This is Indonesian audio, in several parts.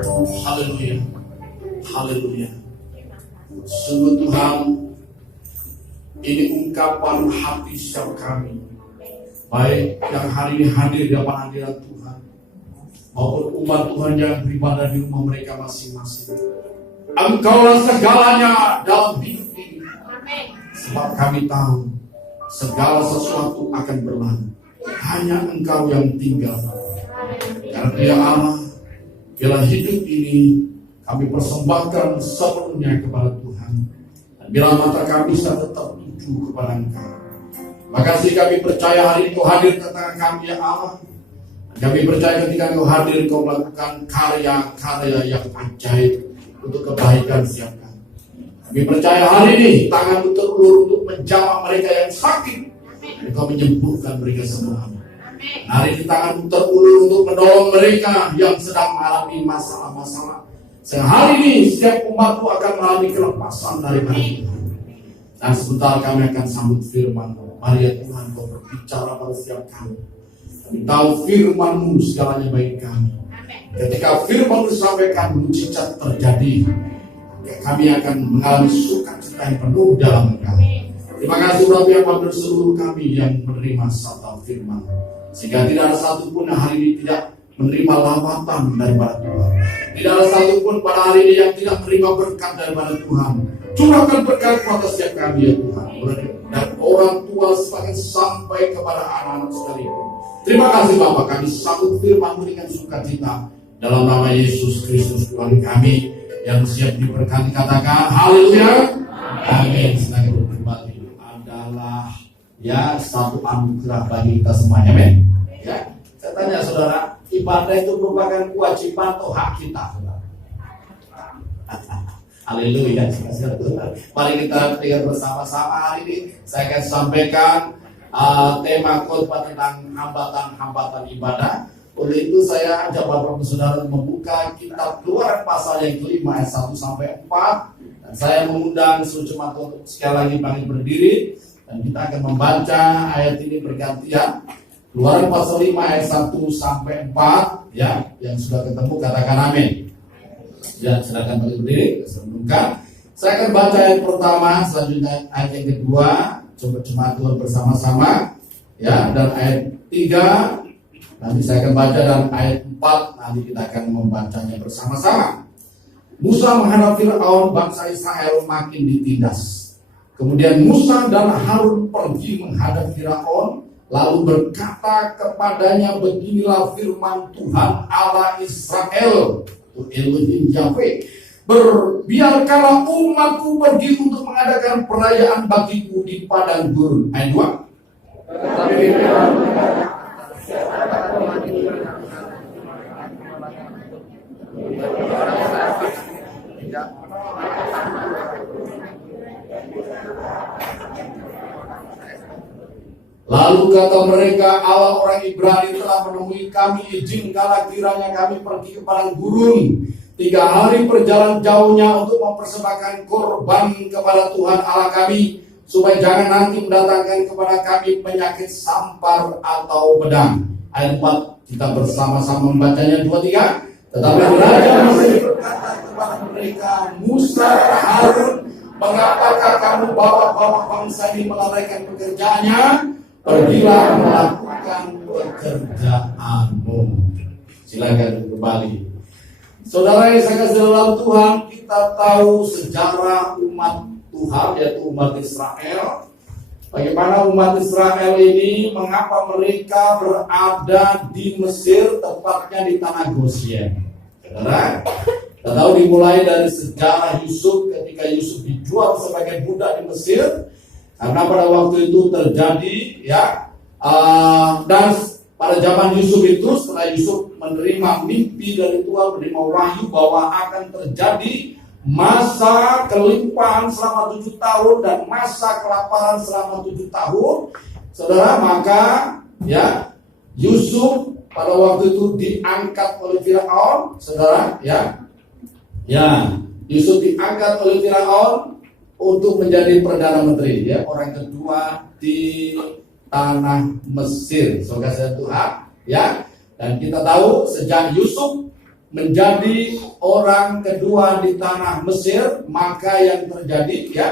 Haleluya. Haleluya. Sungguh Tuhan, ini ungkapan hati setiap kami, baik yang hari ini hadir di depan hadirat Tuhan, maupun umat Tuhan yang beribadah di rumah mereka masing-masing. Engkaulah segalanya dalam hidup ini. Sebab kami tahu segala sesuatu akan berlalu. Hanya Engkau yang tinggal. Karena Dia Allah, bila hidup ini kami persembahkan sepenuhnya kepada Tuhan. Dan bila mata kami bisa tetap tuju kepada Engkau. Makasih kami percaya hari ini Kau hadir di tengah kami ya Allah. Kami percaya ketika Kau hadir, Kau melakukan karya-karya yang ajaib untuk kebaikan setiap kami. Kami percaya hari ini tangan-Mu terulur untuk menjamah mereka yang sakit. Dan Kau menyembuhkan mereka semua. Hari ini tangan-Mu terulur untuk menolong mereka yang sedang mengalami masalah-masalah. Sehari ini setiap umat-Mu akan mengalami kelepasan dari Tuhan. Dan sebentar kami akan sambut firman-Mu. Mari ya Tuhan, Kau berbicara pada setiap kami. Kami tahu firman-Mu segalanya bagi kami. Ketika firman-Mu disampaikan, mujizat terjadi. Kami akan mengalami sukacita yang penuh dalam Engkau. Terima kasih Bapak yang pada seluruh kami yang menerima sabda firman. Sehingga tidak ada satupun yang hari ini tidak menerima lawatan daripada Tuhan. Tidak ada satupun pada hari ini yang tidak menerima berkat daripada Tuhan. Curahkan berkat kepada setiap kami ya Tuhan. Dan orang tua sebagian sampai kepada anak-anak sekalipun. Terima kasih Bapak, kami sambut firman-Mu dengan sukacita. Dalam nama Yesus Kristus Tuhan kami yang siap diberkati, katakan haleluya. Amin. Senang berbagi adalah ya satu anugerah bagi kita semuanya, men. Ya, saya tanya saudara, ibadah itu merupakan kewajiban atau hak kita, saudara? Haleluya. Mari kita dengar bersama-sama hari ini. Saya akan sampaikan tema khotbah tentang hambatan-hambatan ibadah. Oleh itu saya ajak Bapak Saudara membuka kitab Keluaran pasal yang kelima ayat 1 sampai 4. Dan saya mengundang seluruh jemaat untuk sekali lagi bangkit berdiri dan kita akan membaca ayat ini bergantian. Keluaran pasal 5 ayat 1 sampai 4 ya, yang sudah ketemu katakan amin. Ya, silakan bangkit berdiri, saya akan baca ayat pertama, selanjutnya ayat yang kedua, coba jemaat Tuhan bersama-sama ya, dan ayat 3 nanti saya akan baca, dan ayat 4 nanti kita akan membacanya bersama-sama. Musa menghadap Fir'aun, bangsa Israel makin ditindas. Kemudian Musa dan Harun pergi menghadap Fir'aun, lalu berkata kepadanya, beginilah firman Tuhan Allah Israel, Elohim Yahweh, biarkanlah umatku pergi untuk mengadakan perayaan bagiku di padang gurun. Ayat 2. Lalu kata mereka, Allah orang Ibrani telah menemui kami, izinkanlah kiranya kami pergi ke padang gurun 3 hari perjalanan jauhnya untuk mempersembahkan korban kepada Tuhan Allah kami, supaya jangan nanti mendatangkan kepada kami penyakit sampar atau pedang. Ayat 4 kita bersama-sama membacanya 2-3. Tetapi Raja masih berkata kepada mereka, Musa dan Harun, mengapakah kamu bawa bangsa ini melalaikan pekerjaannya? Pergilah melakukan pekerjaanmu. Silakan kembali. Saudara yang saya kasih dalam Tuhan, kita tahu sejarah umat Tuhan, yaitu umat Israel. Bagaimana umat Israel ini, mengapa mereka berada di Mesir, tepatnya di tanah Gosyen. Saudara, kita tahu dimulai dari sejarah Yusuf, ketika Yusuf dijual sebagai budak di Mesir. Karena pada waktu itu terjadi dan pada zaman Yusuf itu, setelah Yusuf menerima mimpi dari Tuhan, menerima wahyu bahwa akan terjadi masa kelimpahan selama 7 tahun dan masa kelaparan selama 7 tahun, saudara, maka Yusuf pada waktu itu diangkat oleh Firaun, saudara, Yusuf diangkat oleh Firaun untuk menjadi perdana menteri, orang kedua di tanah Mesir, saudara Tuhan, dan kita tahu sejak Yusuf menjadi orang kedua di tanah Mesir, maka yang terjadi ya,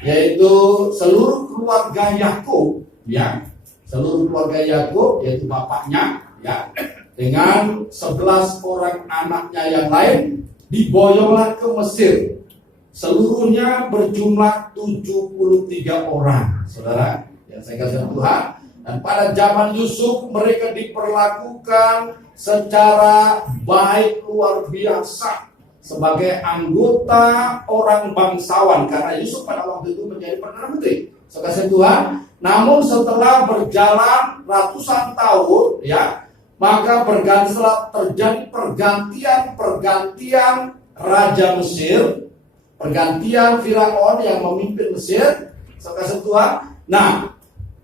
yaitu seluruh keluarga Yakub ya, seluruh keluarga Yakub yaitu bapaknya ya, dengan 11 orang anaknya yang lain diboyonglah ke Mesir. Seluruhnya berjumlah 73 orang, saudara yang saya kasih Tuhan. Dan pada zaman Yusuf mereka diperlakukan secara baik luar biasa sebagai anggota orang bangsawan, karena Yusuf pada waktu itu menjadi perdana menteri. Saya kasih Tuhan. Namun setelah berjalan ratusan tahun ya, maka setelah terjadi pergantian Raja Mesir, pergantian Firaun yang memimpin Mesir, saudara Tuhan. Nah,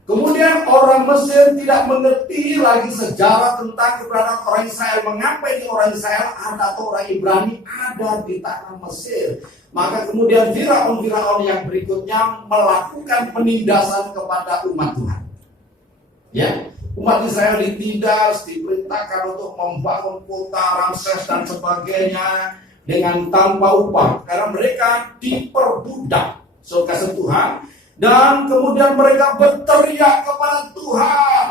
kemudian orang Mesir tidak mengerti lagi sejarah tentang keberadaan orang Israel. Mengapa ini orang Israel ada atau orang Ibrani ada di tanah Mesir? Maka kemudian Firaun yang berikutnya melakukan penindasan kepada umat Tuhan. Ya, umat Israel ditindas, diperintahkan untuk membangun kota Ramses dan sebagainya dengan tanpa upah, karena mereka diperbudak, saudara Tuhan. Dan kemudian mereka berteriak kepada Tuhan.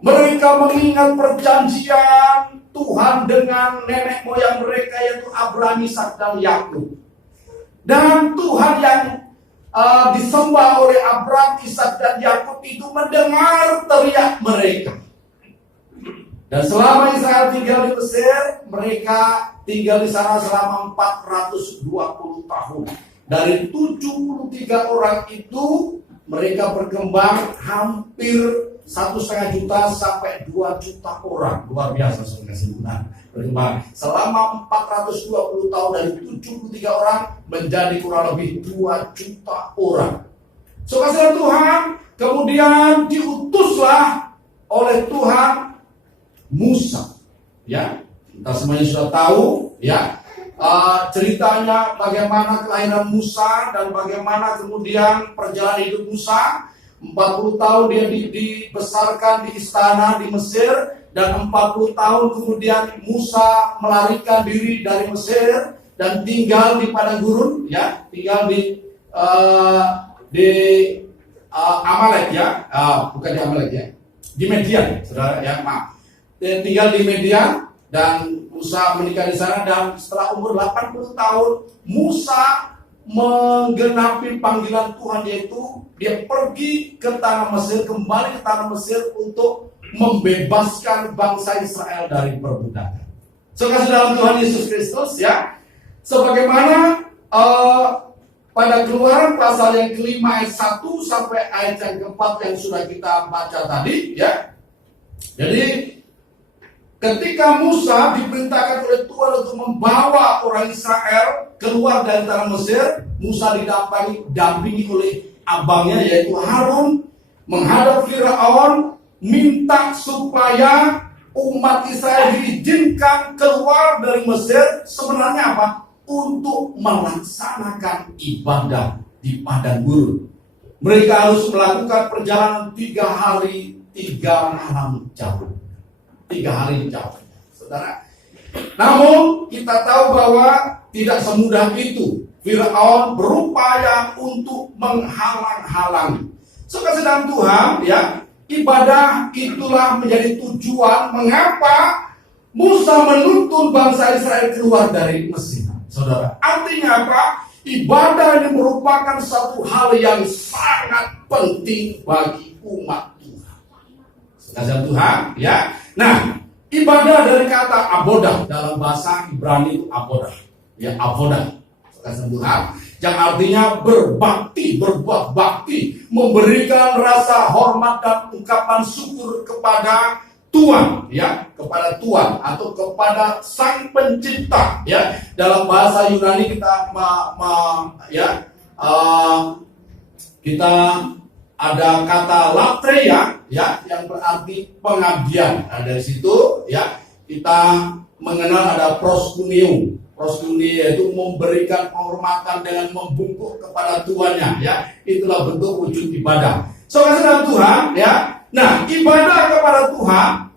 Mereka mengingat perjanjian Tuhan dengan nenek moyang mereka, yaitu Abraham, Ishak dan Yakub. Dan Tuhan yang disembah oleh Abraham, Ishak dan Yakub itu mendengar teriak mereka. Dan selama Israel tinggal di Mesir, mereka tinggal di sana selama 420 tahun. Dari 73 orang itu mereka berkembang hampir 1,5 juta sampai 2 juta orang. Luar biasa, saudara. Berkembang selama 420 tahun dari 73 orang menjadi kurang lebih 2 juta orang. Saudara Tuhan, kemudian diutuslah oleh Tuhan Musa. Ya, kita semuanya sudah tahu ya. Ceritanya bagaimana kelahiran Musa dan bagaimana kemudian perjalanan hidup Musa. 40 tahun dia dibesarkan di istana di Mesir, dan 40 tahun kemudian Musa melarikan diri dari Mesir dan tinggal di padang gurun ya, tinggal di Amalek ya, bukan di Amalek ya, di Midian, saudara ya, maaf. Dia tinggal di Midian dan Musa menikah di sana, dan setelah umur 80 tahun Musa menggenapi panggilan Tuhan, yaitu dia pergi ke tanah Mesir, kembali ke tanah Mesir untuk membebaskan bangsa Israel dari perbudakan. Saudara dalam Tuhan Yesus Kristus ya, sebagaimana pada Keluaran pasal yang kelima ayat 1 sampai ayat yang keempat yang sudah kita baca tadi ya. Jadi ketika Musa diperintahkan oleh Tuhan untuk membawa orang Israel keluar dari tanah Mesir, Musa didampingi oleh abangnya yaitu Harun, menghadap Firaun, minta supaya umat Israel diizinkan keluar dari Mesir. Sebenarnya apa? Untuk melaksanakan ibadah di padang gurun. Mereka harus melakukan perjalanan 3 hari 3 malam jauh. 3 hari jauh, saudara. Namun kita tahu bahwa tidak semudah itu. Firaun berupaya untuk menghalang-halangi. Saudara Tuhan ya, ibadah itulah menjadi tujuan mengapa Musa menuntun bangsa Israel keluar dari Mesir. Saudara, artinya apa? Ibadah ini merupakan satu hal yang sangat penting bagi umat Tuhan. Saudara Tuhan ya. Nah, ibadah dari kata abodah dalam bahasa Ibrani itu abodah. Ya, abodah. Saudara Tuhan, yang artinya berbakti, berbuat bakti, memberikan rasa hormat dan ungkapan syukur kepada Tuhan, ya, kepada Tuhan atau kepada Sang Pencipta, ya. Dalam bahasa Yunani kita ada kata latreia, ya, yang berarti pengabdian. Nah, dari situ, ya, kita mengenal ada proskunium. Proskunium yaitu memberikan penghormatan dengan membungkuk kepada tuannya, ya. Itulah bentuk wujud ibadah. Saudara Tuhan, ya. Nah, ibadah kepada Tuhan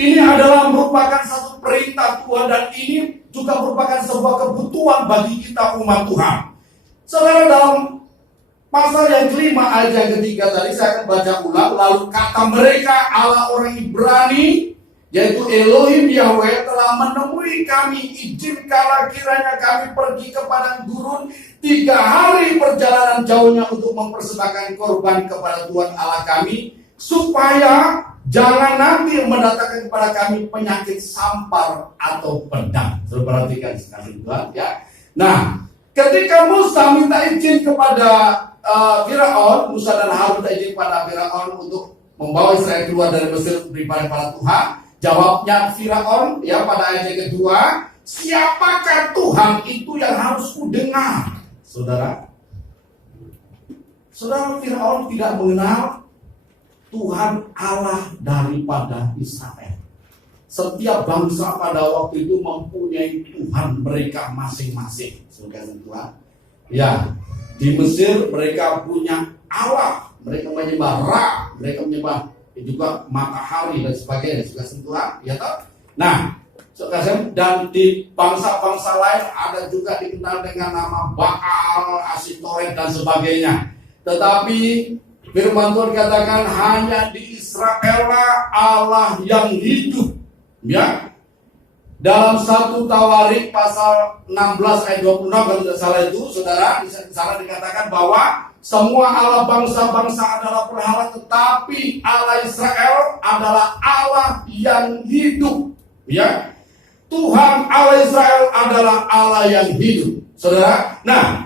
Ini adalah merupakan satu perintah Tuhan dan ini juga merupakan sebuah kebutuhan bagi kita umat Tuhan. Saudara, dalam pasal yang kelima ayat yang ketiga tadi saya akan baca ulang. Lalu kata mereka, Allah orang Ibrani, yaitu Elohim Yahweh, telah menemui kami. Izinkanlah kiranya kami pergi ke padang gurun 3 hari perjalanan jauhnya untuk mempersembahkan korban kepada Tuhan Allah kami, supaya jangan nanti mendatangkan kepada kami penyakit sampar atau pedang. Saudara perhatikan sekali Tuhan ya. Nah, ketika Musa minta izin kepada Firaun, Musa dan Harun minta izin kepada Firaun untuk membawa Israel keluar dari Mesir beribadah pada Tuhan. Jawabnya Firaun ya pada ayat yang kedua, siapakah Tuhan itu yang harus kudengar? Saudara, Firaun tidak mengenal Tuhan Allah daripada Israel. Setiap bangsa pada waktu itu mempunyai Tuhan mereka masing-masing. Saudara Tuhan, ya di Mesir mereka punya Allah, mereka menyembah Ra, mereka menyembah juga matahari dan sebagainya. Saudara Tuhan, ya toh? Nah, dan di bangsa-bangsa lain ada juga dikenal dengan nama Baal, Asitoret dan sebagainya. Tetapi firman Tuhan katakan hanya di Israel Allah yang hidup. Ya. Dalam 1 Tawarik pasal 16 ayat 26 kalau tidak salah itu, saudara, di sana dikatakan bahwa semua Allah bangsa-bangsa adalah berhala, tetapi Allah Israel adalah Allah yang hidup. Ya. Tuhan Allah Israel adalah Allah yang hidup. Saudara, nah,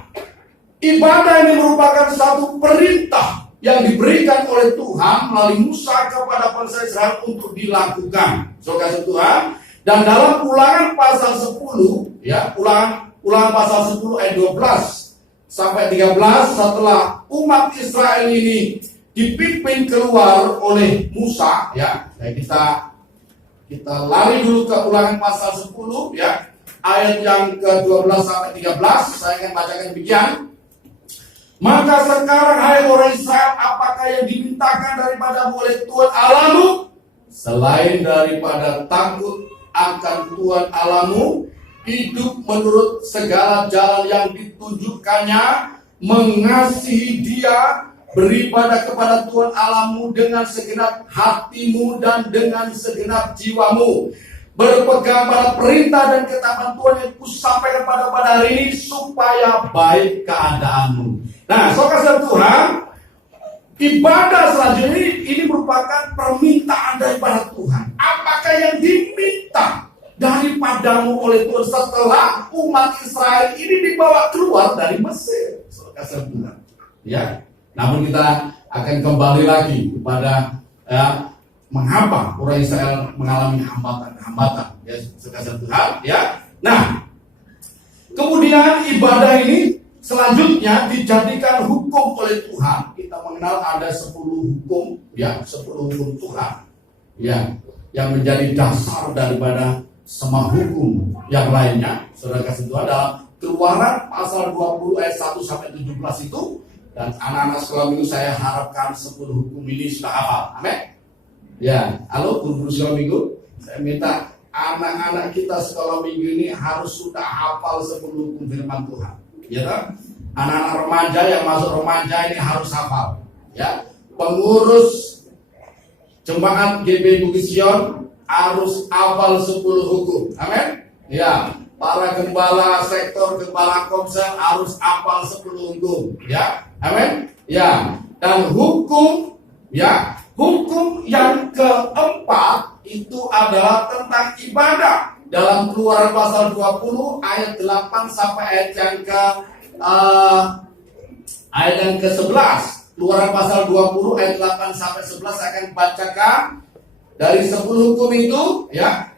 ibadah ini merupakan satu perintah yang diberikan oleh Tuhan melalui Musa kepada bangsa Israel untuk dilakukan. Saudara Tuhan, dan dalam Ulangan pasal 10, ya, Ulangan pasal 10 ayat 12 sampai 13, setelah umat Israel ini dipimpin keluar oleh Musa, ya, kita lari dulu ke Ulangan pasal 10, ya, ayat yang ke-12 sampai 13, saya akan bacakan demikian. Maka sekarang hai orang Israel, apakah yang dimintakan daripadamu oleh Tuhan Allahmu selain daripada takut akan Tuhan Allahmu, hidup menurut segala jalan yang ditunjukkannya, mengasihi Dia, beribadah kepada Tuhan Allahmu dengan segenap hatimu dan dengan segenap jiwamu, berpegang pada perintah dan ketetapan Tuhan yang kusampaikan pada hari ini, supaya baik keadaanmu. Nah, saudara Tuhan, ibadah selanjutnya ini merupakan permintaan daripada Tuhan. Apakah yang diminta daripadamu oleh Tuhan setelah umat Israel ini dibawa keluar dari Mesir? Saudara Tuhan, ya. Namun kita akan kembali lagi kepada mengapa orang Israel mengalami hambatan, ya, saudara Tuhan, ya. Nah, kemudian ibadah ini selanjutnya dijadikan hukum oleh Tuhan. Kita mengenal ada 10 hukum, ya, 10 hukum Tuhan, ya, yang menjadi dasar daripada semua hukum yang lainnya. Saudara kasih Tuhan, dalam Keluaran pasal 20 ayat 1 sampai 17 itu. Dan anak-anak sekolah minggu saya harapkan 10 hukum ini sudah hafal. Amin. Ya, halo guru sekolah minggu. Saya minta anak-anak kita sekolah minggu ini harus sudah hafal 10 hukum firman Tuhan. Ya kan? Anak-anak remaja yang masuk remaja ini harus hafal. Ya, pengurus jemaat GB Bukit Sion harus hafal 10 hukum. Amin. Ya, para gembala sektor, gembala komsel harus hafal 10 hukum. Ya. Amin. Ya, dan hukum, ya, hukum yang keempat itu adalah tentang ibadah. Dalam Keluaran pasal 20 ayat 8 sampai ayat yang ke-11. Keluaran pasal 20 ayat 8 sampai 11 saya akan bacakan dari 10 hukum itu, ya.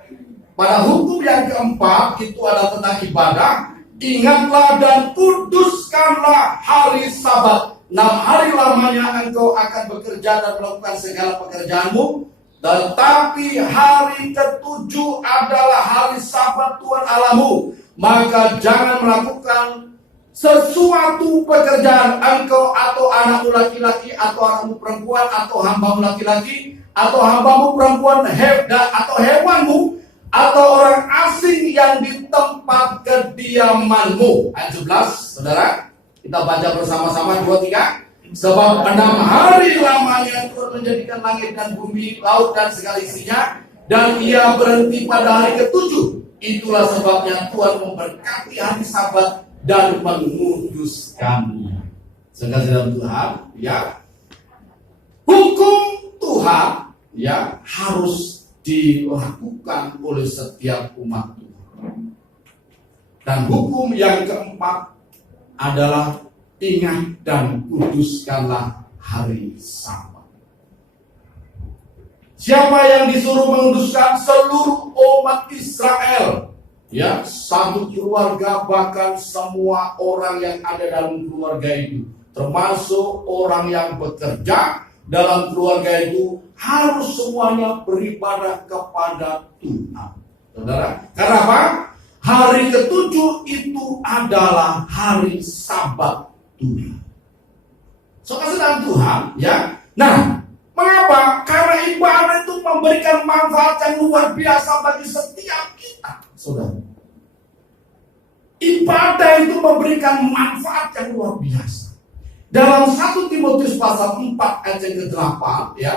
Pada hukum yang keempat itu adalah tentang ibadah. Ingatlah dan kuduskanlah hari Sabat. 6 hari lamanya engkau akan bekerja dan melakukan segala pekerjaanmu. Tetapi hari ke-7 adalah hari Sabat Tuhan Allahmu. Maka jangan melakukan sesuatu pekerjaan engkau atau anakmu laki-laki atau anakmu perempuan atau hambamu laki-laki atau hambamu perempuan atau hewanmu atau orang asing yang di tempat kediamanmu. Ayat 11, saudara, kita baca bersama-sama 2, 3. Sebab 6 hari lamanya Tuhan menjadikan langit dan bumi, laut dan segala isinya, dan ia berhenti pada hari ke-7. Itulah sebabnya Tuhan memberkati hari Sabat dan menguduskannya. Sekali dalam Tuhan, ya, hukum Tuhan, ya, harus dilakukan oleh setiap umat Tuhan. Dan hukum yang keempat adalah ingat dan kuduskanlah hari Sabat. Siapa yang disuruh menguduskan? Seluruh umat Israel. Ya, satu keluarga, bahkan semua orang yang ada dalam keluarga itu, termasuk orang yang bekerja dalam keluarga itu, harus semuanya beribadah kepada Tuhan. Saudara, karena apa? Hari ke-7 itu adalah hari Sabat Tuhan. Saudara dalam Tuhan, ya. Nah, mengapa? Karena ibadah itu memberikan manfaat yang luar biasa bagi setiap kita, saudara. Ibadah itu memberikan manfaat yang luar biasa. Dalam 1 Timotius pasal 4 ayat yang ke-8, ya,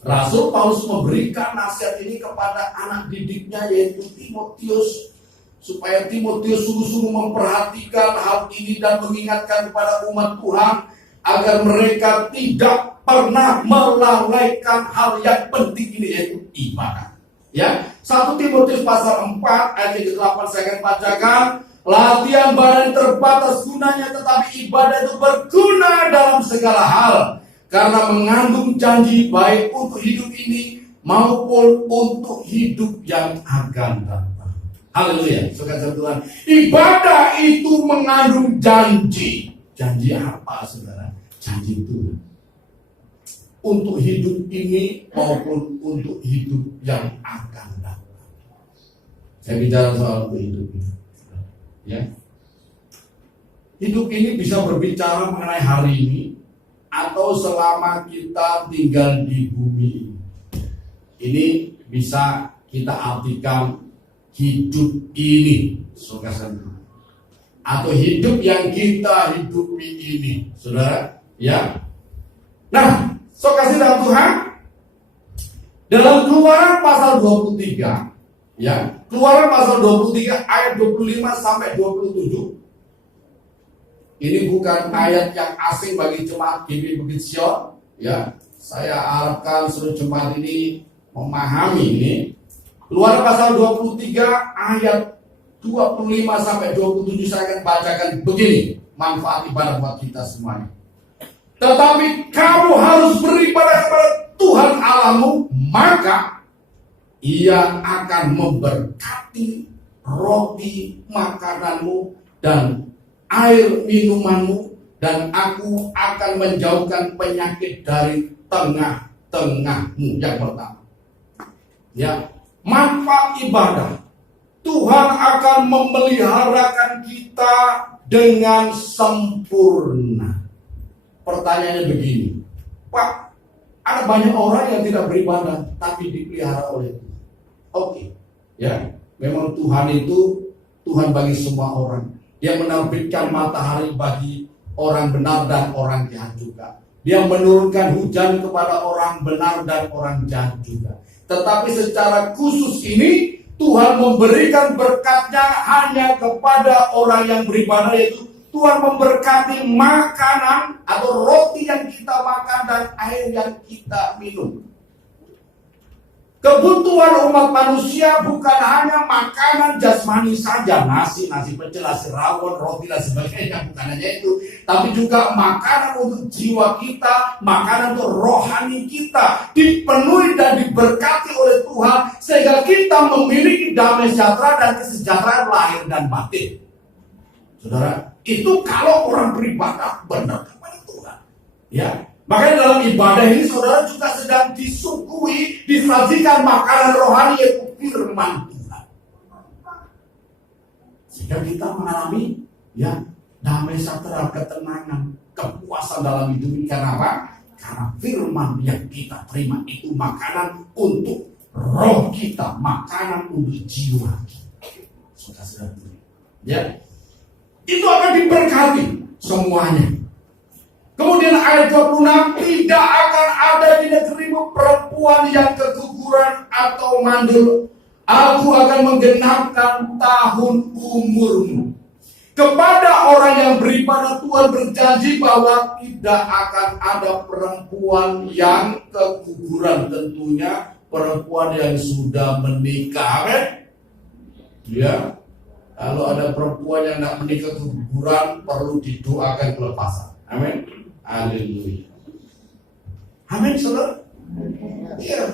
Rasul Paulus memberikan nasihat ini kepada anak didiknya, yaitu Timotius, supaya Timotius sungguh-sungguh memperhatikan hal ini dan mengingatkan kepada umat Tuhan agar mereka tidak pernah melalaikan hal yang penting ini, yaitu ibadah. Ya, 1 Timotius pasal 4 ayat yang ke-8 saya akan bacakan. Latihan badan terbatas gunanya, tetapi ibadah itu berguna dalam segala hal, karena mengandung janji baik untuk hidup ini maupun untuk hidup yang akan datang. Haleluya, saudara Tuhan. Ibadah itu mengandung janji. Janji apa, saudara? Janji Tuhan. Untuk hidup ini maupun untuk hidup yang akan datang. Saya bicara soal hidup ini. Ya. Hidup ini bisa berbicara mengenai hari ini atau selama kita tinggal di bumi. Ini bisa kita artikan hidup ini, saudara, atau hidup yang kita hidupi ini, saudara. Ya. Nah, saudara dalam Tuhan, dalam Keluaran pasal 23, ya, Keluaran pasal 23 ayat 25 sampai 27. Ini bukan ayat yang asing bagi jemaat GP Bukit Sion, ya. Saya harapkan seluruh jemaat ini memahami ini. Keluaran pasal 23 ayat 25 sampai 27 saya akan bacakan begini, manfaat ibadah buat kita semuanya. Tetapi kamu harus beribadah kepada Tuhan Allahmu, maka Ia akan memberkati roti makananmu dan air minumanmu, dan aku akan menjauhkan penyakit dari tengah-tengahmu. Yang pertama, ya, manfaat ibadah. Tuhan akan memeliharakan kita dengan sempurna. Pertanyaannya begini, Pak, ada banyak orang yang tidak beribadah tapi dipelihara oleh Tuhan. Oke, ya, memang Tuhan itu Tuhan bagi semua orang. Dia menerbitkan matahari bagi orang benar dan orang jahat juga. Dia menurunkan hujan kepada orang benar dan orang jahat juga. Tetapi secara khusus ini Tuhan memberikan berkatnya hanya kepada orang yang beribadah, yaitu Tuhan memberkati makanan atau roti yang kita makan dan air yang kita minum. Kebutuhan umat manusia bukan hanya makanan jasmani saja, nasi pecel, nasi rawon, roti dan sebagainya, bukan hanya itu, tapi juga makanan untuk jiwa kita, makanan untuk rohani kita, dipenuhi dan diberkati oleh Tuhan, sehingga kita memiliki damai sejahtera dan kesejahteraan lahir dan batin. Saudara, itu kalau orang beribadah benar kepada Tuhan. Ya. Makanya dalam ibadah ini saudara juga sedang disuguhi, disajikan makanan rohani, yaitu firman Tuhan. Sehingga kita mengalami, ya, damai sejahtera, ketenangan, kepuasan dalam hidup ini. Karena apa? Karena firman yang kita terima itu makanan untuk roh kita, makanan untuk jiwa kita. Saudara-saudara, ya, itu akan diberkati semuanya. Kemudian ayat 26, tidak akan ada di negerimu perempuan yang keguguran atau mandul. Aku akan menggenapkan tahun umurmu. Kepada orang yang beribadah, Tuhan berjanji bahwa tidak akan ada perempuan yang keguguran, tentunya perempuan yang sudah menikah. Amin. Ya, kalau ada perempuan yang tidak menikah keguguran, perlu didoakan kelepasan. Amin. Haleluya. Amin, saudara. Iya.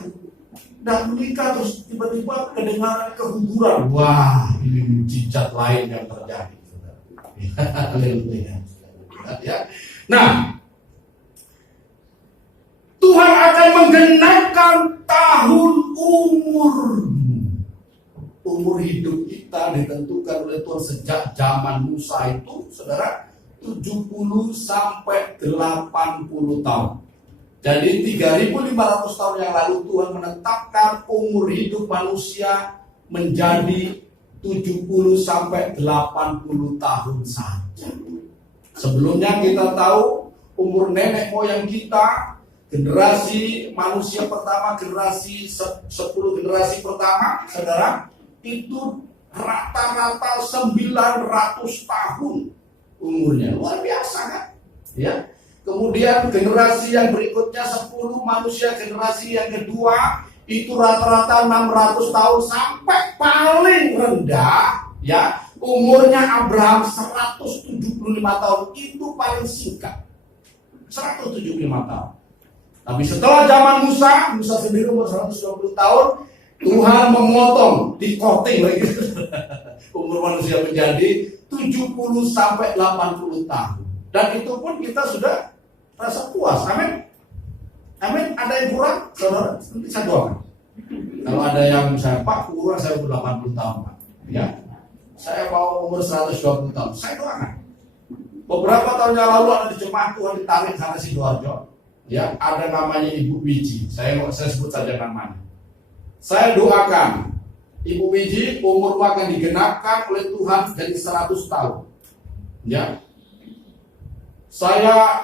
Dan menikah terus tiba-tiba kedengaran keguguran. Wah, ini mujizat lain yang terjadi. Haleluya. Ya. Nah, Tuhan akan menggenapkan tahun umur hidup kita ditentukan oleh Tuhan sejak zaman Musa itu, saudara, 70 sampai 80 tahun. Jadi 3.500 tahun yang lalu Tuhan menetapkan umur hidup manusia menjadi 70 sampai 80 tahun saja. Sebelumnya kita tahu umur nenek moyang kita, generasi manusia pertama, generasi 10 generasi pertama, saudara, itu rata-rata 900 tahun umurnya. Luar biasa kan? Ya. Kemudian generasi yang berikutnya 10 manusia, generasi yang kedua itu rata-rata 600 tahun sampai paling rendah, ya, umurnya Abraham 175 tahun, itu paling singkat 175 tahun. Tapi setelah zaman Musa sendiri umur 120 tahun, Tuhan memotong, dikoting lagi umur manusia menjadi 70 sampai 80 tahun. Dan itu pun kita sudah rasa puas. Amin. Amin. Ada yang kurang? Saudara, nanti saya doakan. Kalau ada yang saya, Pak, kurang saya umur 80 tahun, Pak. Ya. Saya mau umur 120 tahun. Saya doakan. Beberapa tahun yang lalu ada di jemaat Tuhan ditarik sana Sidoarjo. Ya, ada namanya Ibu Wiji. Saya sebut saja namanya. Saya doakan Ibu Wiji umur akan digenapkan oleh Tuhan jadi 100 tahun. Ya. Saya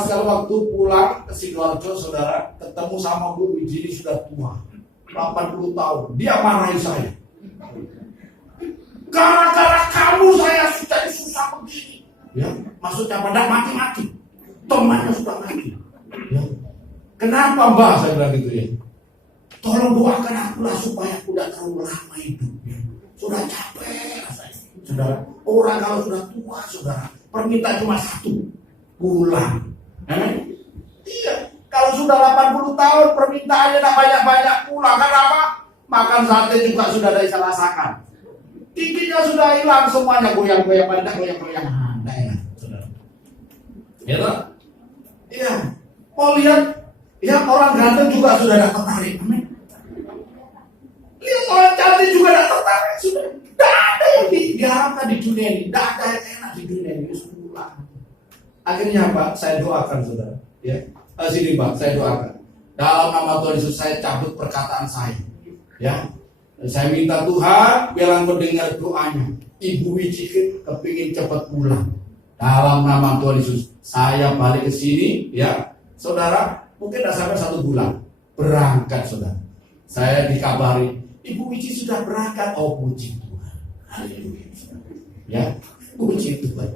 sekali waktu pulang ke Sidoarjo, saudara, ketemu sama Bu Wiji, ini sudah tua, 80 tahun. Dia marahi saya. Gara-gara kamu saya sudah susah begini. Ya, maksudnya pada mati-mati. Temannya sudah mati. Ya. Kenapa, Mbak? Saya bilang gitu ya. Tolong doakan aku lah supaya aku tidak terlalu lama hidup. Ya. Sudah capek rasanya. Saudara, orang kalau sudah tua, saudara, permintaan cuma satu, pulang. Iya, kalau sudah 80 tahun permintaannya tidak banyak-banyak, pulang. Kenapa? Makan sate juga sudah ada disalah-sakan. Giginya sudah hilang semuanya, goyang-goyang pada goyang-goyang. Nah, ya, saudara. Gitu? Iya. Mau lihat, ya orang ganteng juga sudah tidak tertarik. Amin. Lihat orang cantik juga tidak tertarik. Sudah, tidak ada yang diharapkan di dunia ini, tidak ada yang enak di dunia ini. Pulang. Akhirnya Pak, saya doakan saudara. Ya, sini Pak, saya doakan. Dalam nama Tuhan Yesus saya cabut perkataan saya. Ya, saya minta Tuhan biar mendengar doanya. Ibu Wiji kepingin cepat pulang. Dalam nama Tuhan Yesus, saya balik ke sini, ya, saudara. Mungkin tidak sampai 1 bulan berangkat, saudara. Saya dikabari, Ibu Wiji sudah berangkat. Oh, puji Tuhan. Haleluya. Ya, puji Tuhan.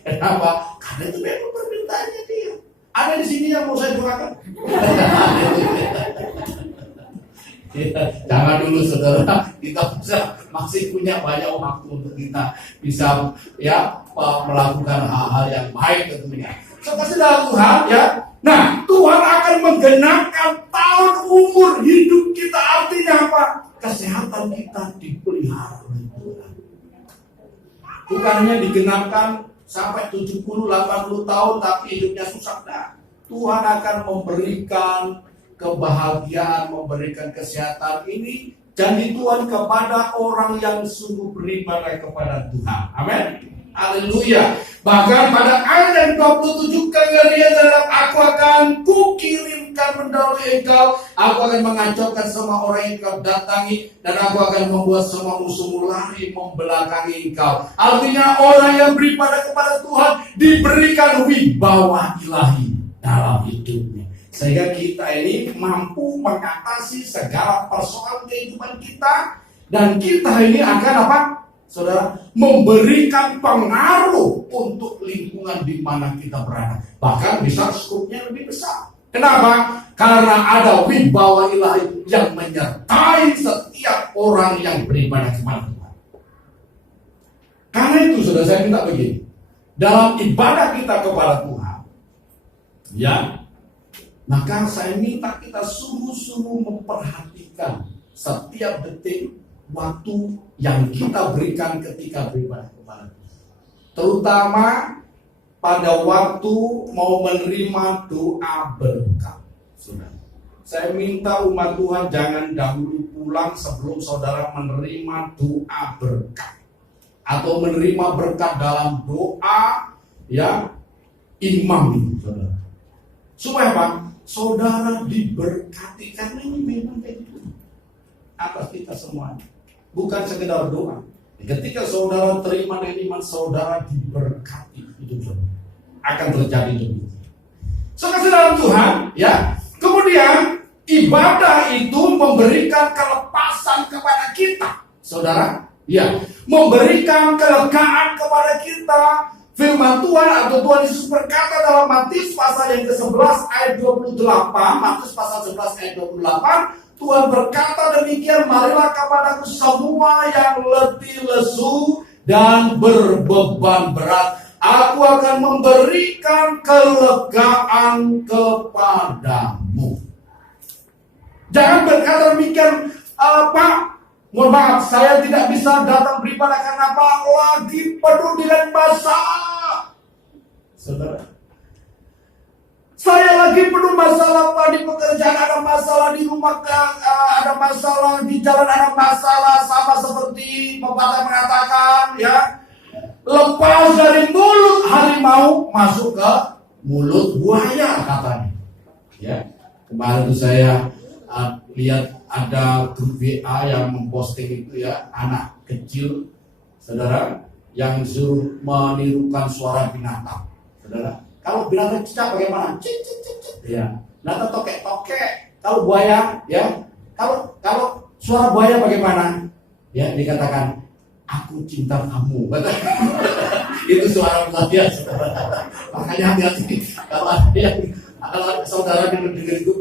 Kenapa? Karena itu memang permintaannya dia. Ada di sini yang mau saya doakan. Ya, jangan dulu saudara, kita masih punya banyak waktu untuk kita bisa ya melakukan hal-hal yang baik tentunya. Setelah Tuhan ya, nah Tuhan akan menggenapkan tahun umur hidup kita. Artinya apa? Kesehatan kita dipelihara oleh Tuhan. Bukan hanya digenapkan sampai 70-80 tahun tapi hidupnya susah. Nah, Tuhan akan memberikan kebahagiaan, memberikan kesehatan. Ini janji Tuhan kepada orang yang sungguh beribadah kepada Tuhan. Amin. Haleluya. Bahkan pada ayat 27 kalian dalam aku akan kukirimkan mendahului engkau, aku akan mengacaukan semua orang yang kau datangi, dan aku akan membuat semua musuhmu lari membelakangi engkau. Artinya orang yang beribadah kepada Tuhan diberikan wibawa ilahi dalam hidupnya, sehingga kita ini mampu mengatasi segala persoalan kehidupan kita, dan kita ini akan apa? Saudara, memberikan pengaruh untuk lingkungan di mana kita berada. Bahkan bisa skupnya lebih besar. Kenapa? Karena ada wibawa ilahi yang menyertai setiap orang yang beribadah kepada Tuhan. Karena itu, saudara, saya minta begini. Dalam ibadah kita kepada Tuhan, ya, maka saya minta kita sungguh-sungguh memperhatikan setiap detik waktu yang kita berikan ketika beribadah kepada Tuhan, terutama pada waktu mau menerima doa berkat. Saya minta umat Tuhan jangan dahulu pulang sebelum saudara menerima doa berkat atau menerima berkat dalam doa, ya, imam, saudara. Supaya apa? Saudara diberkati, karena ini memang begitu atas kita semuanya. Bukan sekedar doa. Ketika saudara terima dengan iman, saudara diberkati. Itu akan terjadi demikian. Sekasih dalam Tuhan, ya. Kemudian ibadah itu memberikan kelepasan kepada kita, saudara. Ya, memberikan kelegaan kepada kita. Firman Tuhan atau Tuhan Yesus berkata dalam Matius pasal yang ke-11 ayat 28, Matius pasal 11 ayat 28. Tuhan berkata demikian, marilah kepadaku semua yang letih lesu dan berbeban berat, aku akan memberikan kelegaan kepadamu. Jangan berkata demikian, Pak, mohon maaf, saya tidak bisa datang beribadah karena Pak lagi penuh dengan masalah. Saudara, saya lagi penuh masalah, Pak, di pekerjaan ada masalah, di rumah ada masalah, di jalan ada masalah. Sama seperti pepatah mengatakan, ya, lepas dari mulut harimau masuk ke mulut buaya, katanya. Ya, kemarin itu saya lihat ada grup WA yang memposting itu, ya, anak kecil, saudara, yang suruh menirukan suara binatang, saudara. Kalau binatang cicak bagaimana? Cicak, cicak, cicak. Ya. Binatang tokek, tokek. Kalau buaya, ya. Kalau suara buaya bagaimana? Ya, dikatakan, aku cinta kamu. Itu suara buaya, saudara. Makanya hati-hati kalau ada yang, kalau saudara dengar itu,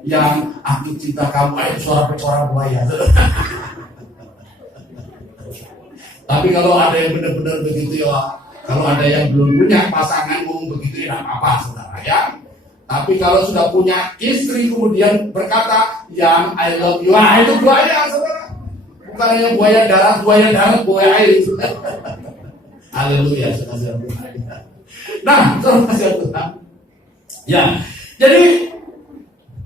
yang aku cinta kamu, itu suara buaya. Tapi kalau ada yang benar-benar begitu, ya. Kalau ada yang belum punya pasangan ngomong begitu, ya apa, saudara, ya. Tapi kalau sudah punya istri kemudian berkata yang I love you, itu buaya, saudara. Bukan hanya buaya darat, buaya air. Haleluya, saudara. Nah, saudara Tuhan. Ya, jadi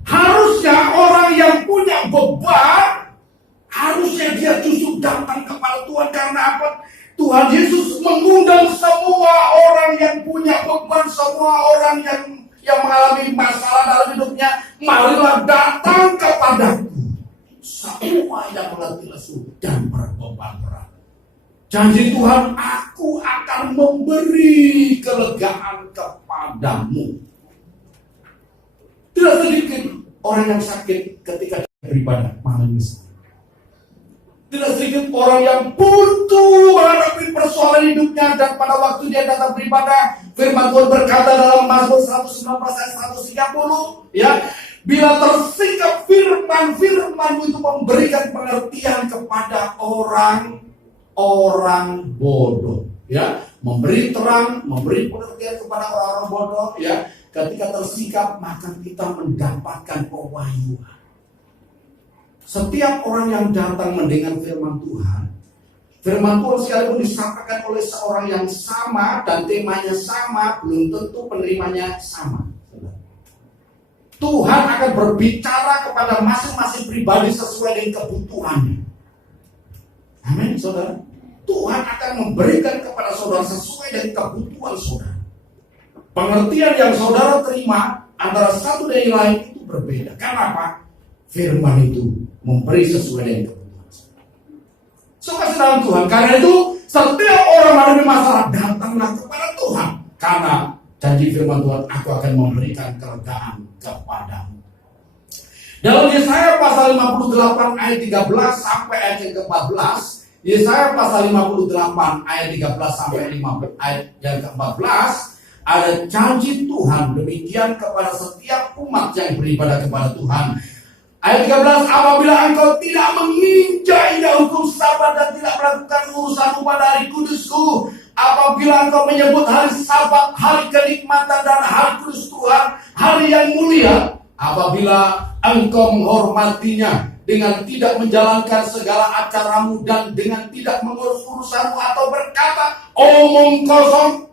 harusnya orang yang punya beban, harusnya dia justru datang kepada Tuhan. Karena apa? Tuhan Yesus mengundang semua orang yang punya beban, semua orang yang mengalami masalah dalam hidupnya, marilah datang kepadaku, semua yang letih lesu dan berbeban berat. Janji Tuhan, aku akan memberi kelegaan kepadamu. Tidak sedikit orang yang sakit ketika beribadah malam ini. Tidak sedikit orang yang buntu menghadapi persoalan hidupnya, dan pada waktu dia datang beribadah, firman Tuhan berkata dalam Mazmur 119 ayat 130, ya, bila tersikap firman-firman itu memberikan pengertian kepada orang bodoh, ya, memberi terang, memberi pengertian kepada orang bodoh, ya. Ketika tersikap maka kita mendapatkan pewahyuan. Setiap orang yang datang mendengar firman Tuhan sekalipun disampaikan oleh seorang yang sama dan temanya sama, belum tentu penerimanya sama. Tuhan akan berbicara kepada masing-masing pribadi sesuai dengan kebutuhannya. Amin, saudara. Tuhan akan memberikan kepada saudara sesuai dengan kebutuhan saudara. Pengertian yang saudara terima antara satu dan yang lain itu berbeda. Kenapa? Firman itu memberi sesuai dengan kebutuhan saudara. Kasih dalam Tuhan. Karena itu setiap orang mengalami masalah, datanglah kepada Tuhan. Karena janji firman Tuhan, aku akan memberikan kelegaan kepadamu. Dalam Yesaya pasal 58 ayat 13 sampai ayat yang ke-14, Yesaya pasal 58 ayat 13 sampai ayat yang ke-14, ada janji Tuhan demikian kepada setiap umat yang beribadah kepada Tuhan. Ayat 13, apabila engkau tidak menginjak indah hukum Sabat dan tidak melakukan urusan pada hari kudusku, apabila engkau menyebut hari Sabat, hari kenikmatan dan hari kudus Tuhan, hari yang mulia, apabila engkau menghormatinya dengan tidak menjalankan segala acaramu dan dengan tidak mengurus urusanmu atau berkata omong kosong.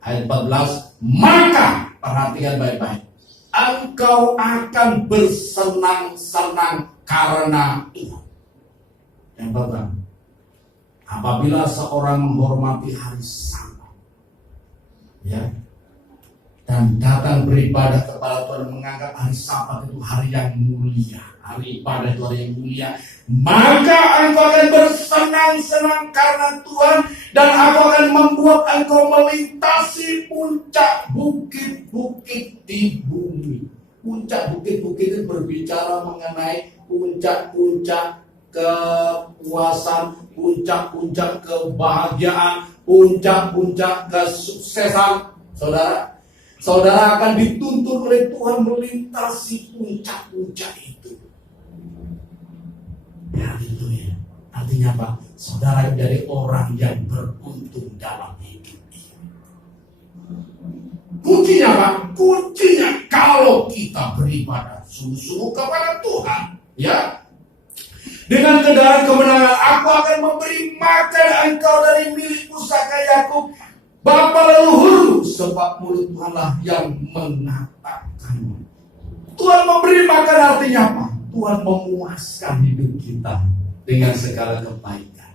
Ayat 14, maka perhatikan baik-baik, engkau akan bersenang-senang karena Tuhan. Yang pertama, apabila seorang menghormati hari Sabat, ya, dan datang beribadah kepada Tuhan, menganggap hari Sabat itu hari yang mulia, hari ibadah itu hari yang mulia, maka engkau akan bersenang-senang karena Tuhan, dan aku akan membuat engkau melintasi puncak bukit-bukit di bumi. Puncak bukit-bukit itu berbicara mengenai puncak-puncak kepuasan, puncak-puncak kebahagiaan, puncak-puncak kesuksesan. Saudara akan dituntun oleh Tuhan melintasi puncak-puncak itu. Ya, itu ya. Artinya apa? Saudara menjadi orang yang beruntung dalam hidup ini. Kuncinya apa? Kuncinya kalau kita beribadah sungguh-sungguh kepada Tuhan, ya. Dengan kedalam kemenangan, aku akan memberi makan engkau dari milik pusaka Yakub, bapa leluhur, sebab mulut Tuhanlah yang mengatakan. Tuhan memberi makan artinya apa? Tuhan memuaskan hidup kita dengan segala kebaikan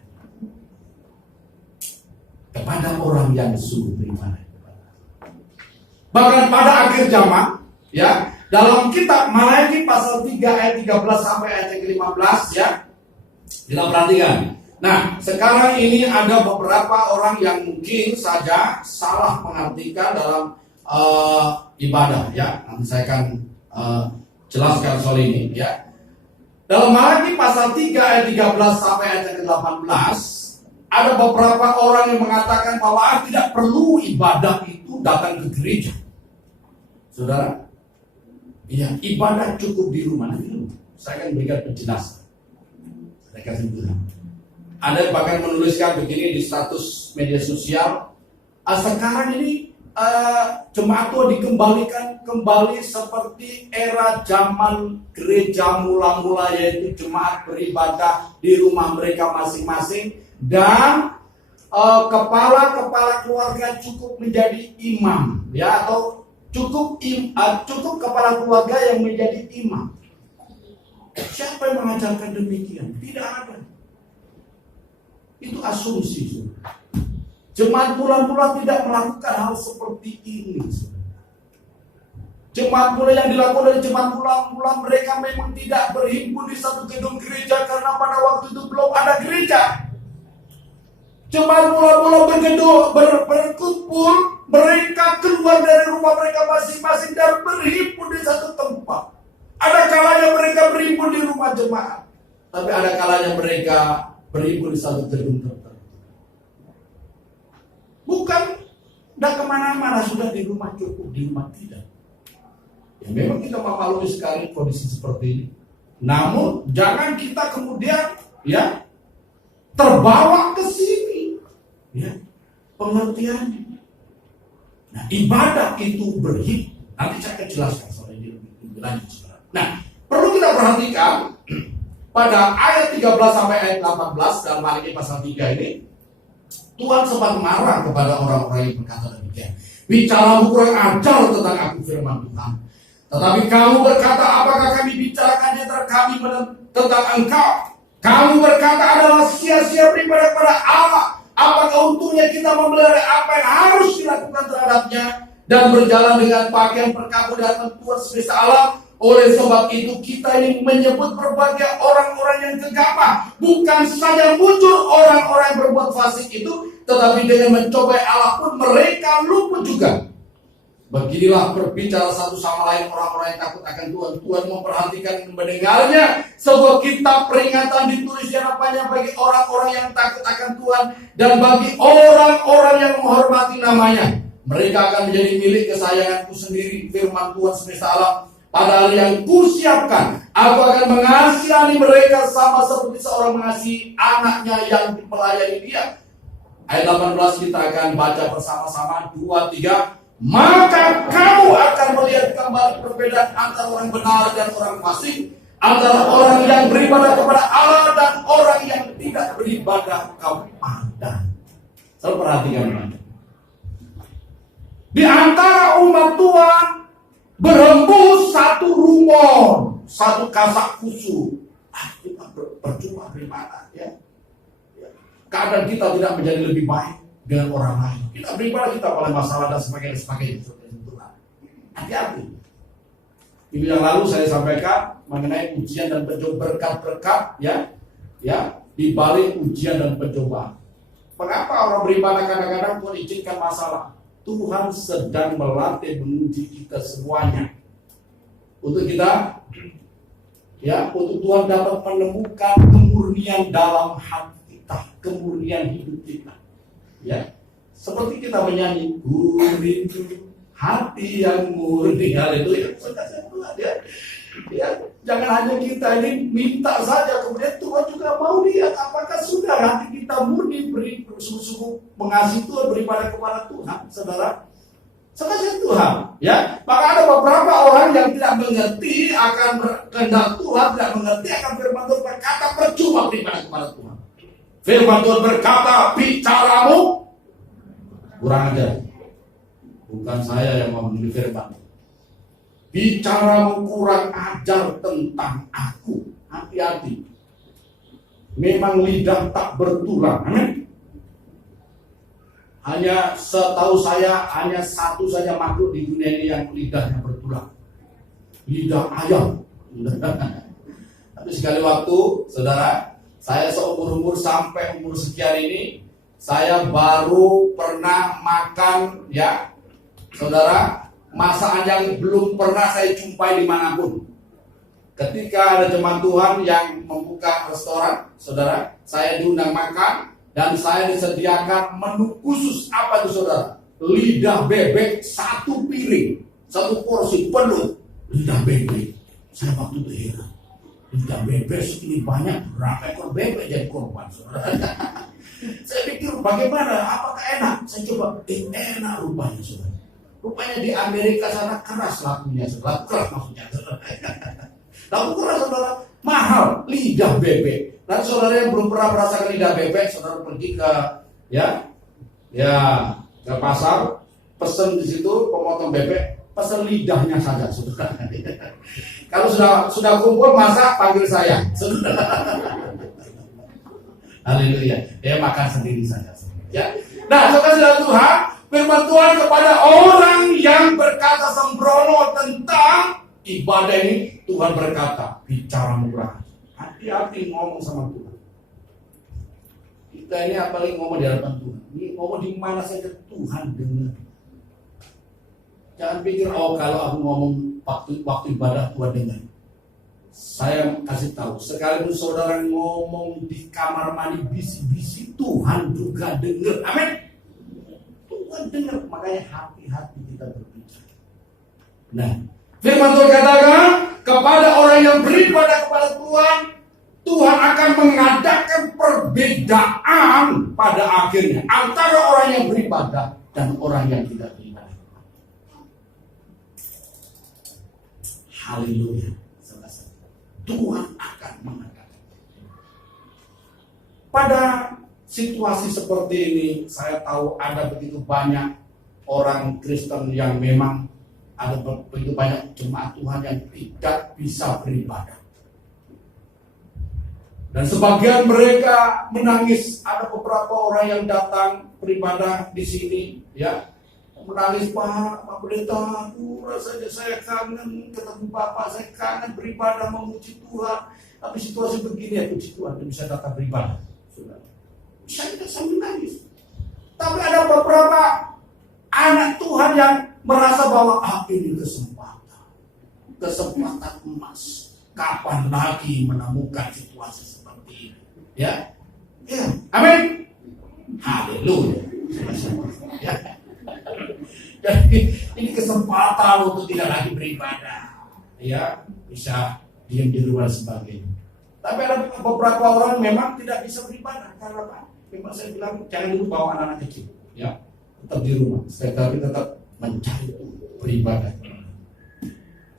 kepada orang yang sungguh beribadah. Bahkan pada akhir zaman, ya, dalam kitab Malaki pasal 3 ayat 13 sampai ayat yang ke-15, ya, kita perhatikan. Nah, sekarang ini ada beberapa orang yang mungkin saja salah mengartikan dalam ibadah, ya. Nanti saya akan jelaskan soal ini, ya. Dalam Malaki pasal 3 ayat 13 sampai ayat yang ke-18, ada beberapa orang yang mengatakan bahwa tidak perlu ibadah itu datang ke gereja. Saudara, ya, ibadah cukup di rumah. Nanti saya akan berikan penjelasan. Saya kasih bilang. Ada yang bahkan menuliskan begini di status media sosial, sekarang ini jemaat Tuhan dikembalikan kembali seperti era zaman gereja mula-mula, yaitu jemaat beribadah di rumah mereka masing-masing, dan kepala keluarga cukup menjadi imam, ya, atau cukup kepala keluarga yang menjadi imam. Siapa yang mengajarkan demikian? Tidak ada. Itu asumsi. Jemaat mula-mula tidak melakukan hal seperti ini. Jemaat mula yang dilakukan oleh jemaat mula-mula, mereka memang tidak berhimpun di satu gedung gereja karena pada waktu itu belum ada gereja. Jemaat mula-mula berkumpul, mereka keluar dari rumah mereka masing-masing dan berhimpun di satu tempat. Ada kalanya mereka berhimpun di rumah jemaat, tapi ada kalanya mereka berhimpun di satu gedung tertentu. Bukan tidak kemana-mana, sudah di rumah cukup, di rumah tidak. Ya, memang kita memaklumi sekali kondisi seperti ini. Namun jangan kita kemudian, ya, terbawa ke sini, ya, pengertiannya. Nah, ibadah itu berhimpun. Nanti saya akan jelaskan soal ini lebih lanjut. Nah, perlu kita perhatikan pada ayat 13 sampai ayat 18 dalam Malaki pasal 3 ini, Tuhan sempat marah kepada orang-orang yang berkata demikian. Bicaramu kurang ajar tentang aku, firman Tuhan. Tetapi kamu berkata, apakah kami bicarakan di antara kami tentang engkau? Kamu berkata adalah sia-sia beribadah kepada Allah. Apakah untungnya kita memelihara apa yang harus dilakukan terhadapnya dan berjalan dengan pakaian perkabut dan Tuhan semesta alam? Oleh sebab itu kita ini menyebut berbagai orang-orang yang gegabah. Bukan saja muncul orang-orang yang berbuat fasik itu, tetapi dengan mencobai Allah pun mereka luput juga. Beginilah berbicara satu sama lain orang-orang yang takut akan Tuhan. Tuhan memperhatikan dan mendengarnya. Sebuah kitab peringatan ditulis yang apanya bagi orang-orang yang takut akan Tuhan dan bagi orang-orang yang menghormati namanya. Mereka akan menjadi milik kesayanganku sendiri, firman Tuhan semesta alam. Pada hari yang kusiapkan, aku akan mengasihani mereka sama seperti seorang mengasihi anaknya yang melayani dia. Ayat 18 kita akan baca bersama-sama, 2, 3. Maka kamu akan melihat kembali perbedaan antara orang benar dan orang fasik, antara orang yang beribadah kepada Allah dan orang yang tidak beribadah kepada. Selalu perhatikan. Di antara umat Tuhan berembus satu rumor, satu kasak kusuk. Kita percuma beribadah, ya. Kadang kita tidak menjadi lebih baik dengan orang lain. Kita beribadah, kita oleh masalah dan sebagainya. Hati-hati. Minggu yang lalu saya sampaikan mengenai ujian dan pencobaan, berkat-berkat, ya, di balik ujian dan pencobaan. Mengapa orang beribadah kadang-kadang Tuhan izinkan masalah? Tuhan sedang melatih, menguji kita semuanya. Untuk kita, ya, untuk Tuhan dapat menemukan kemurnian dalam hati kita, kemurnian hidup kita. Ya, seperti kita menyanyi, ku rindu hati yang murni. Haleluya. Ya, jangan hanya kita ini minta saja, kemudian Tuhan juga mau lihat apakah sudah hati kita murni, bersungguh-sungguh mengasihi Tuhan, beribadah kepada Tuhan, saudara. Sekasihan Tuhan, ya. Maka ada beberapa orang yang tidak mengerti akan kehendak Tuhan, tidak mengerti akan firman Tuhan, berkata percuma beribadah kepada Tuhan. Firman Tuhan berkata, bicaramu kurang ajar. Bukan saya yang mau menulis firman. Bicaramu kurang ajar tentang aku. Hati-hati. Memang lidah tak bertulang. Amin. Hanya setahu saya, hanya satu saja makhluk di dunia ini yang lidahnya bertulang. Lidah ayam. Tapi sekali waktu, saudara, saya seumur-umur sampai umur sekian ini, saya baru pernah makan, ya, saudara, masakan yang belum pernah saya jumpai dimanapun. Ketika ada jemaat Tuhan yang membuka restoran, saudara, saya diundang makan dan saya disediakan menu khusus. Apa itu, saudara? Lidah bebek 1 piring, 1 porsi penuh lidah bebek. Saya waktu itu heran. Lidah bebek ini banyak, berapa ekor bebek jadi korban, saudara. Saya pikir bagaimana, apakah enak? Saya coba, enak rupanya, saudara. Rupanya di Amerika sana keras lakunya, saudara. Keras maksudnya, saudara. Laku keras, saudara. Mahal, lidah bebek. Dan saudara yang belum pernah merasakan lidah bebek, saudara pergi ke, ke pasar, pesen di situ pemotong bebek, pesen lidahnya saja, saudara. Kalau sudah kumpul masak, panggil saya, saudara. Haleluya. Dia makan sendiri saja. Ya. Nah, saudara Tuhan, firman Tuhan kepada orang yang berkata sembrono tentang ibadah ini, Tuhan berkata, bicara murah. Hati-hati ngomong sama Tuhan. Kita ini apalagi ngomong di hadapan Tuhan. Ini ngomong di mana saja Tuhan dengar. Jangan pikir, oh kalau aku ngomong waktu ibadah Tuhan dengar. Saya kasih tahu, sekalipun saudara ngomong di kamar mandi bisi-bisi, Tuhan juga dengar. Amin. Tuhan dengar, makanya hati-hati kita berbicara. Nah, firman Tuhan katakan kepada orang yang beribadah kepada Tuhan, Tuhan akan mengadakan perbedaan pada akhirnya antara orang yang beribadah dan orang yang tidak beribadah. Haleluya. Tuhan akan mengadakan. Pada situasi seperti ini, saya tahu ada begitu banyak orang Kristen yang memang ada begitu banyak jemaat Tuhan yang tidak bisa beribadah. Dan sebagian mereka menangis. Ada beberapa orang yang datang beribadah di sini, ya, menangis, Pak Pendeta, rasanya saya kangen ketemu Bapak, saya kangen beribadah memuji Tuhan. Tapi situasi begini ya, puji Tuhan, dia bisa datang beribadah. Bisa kita sambil nangis. Tapi ada beberapa anak Tuhan yang merasa bahwa ini kesempatan emas. Kapan lagi menemukan situasi seperti ini? Ya, amin. Haleluya. Ya. Jadi ini kesempatan untuk tidak lagi beribadah. Ya, bisa diam di rumah sebagainya. Tapi ada beberapa orang memang tidak bisa beribadah karena apa? Memang saya bilang jangan dulu bawa anak-anak kecil. Ya, tetap di rumah. Tapi tetap mencari beribadah.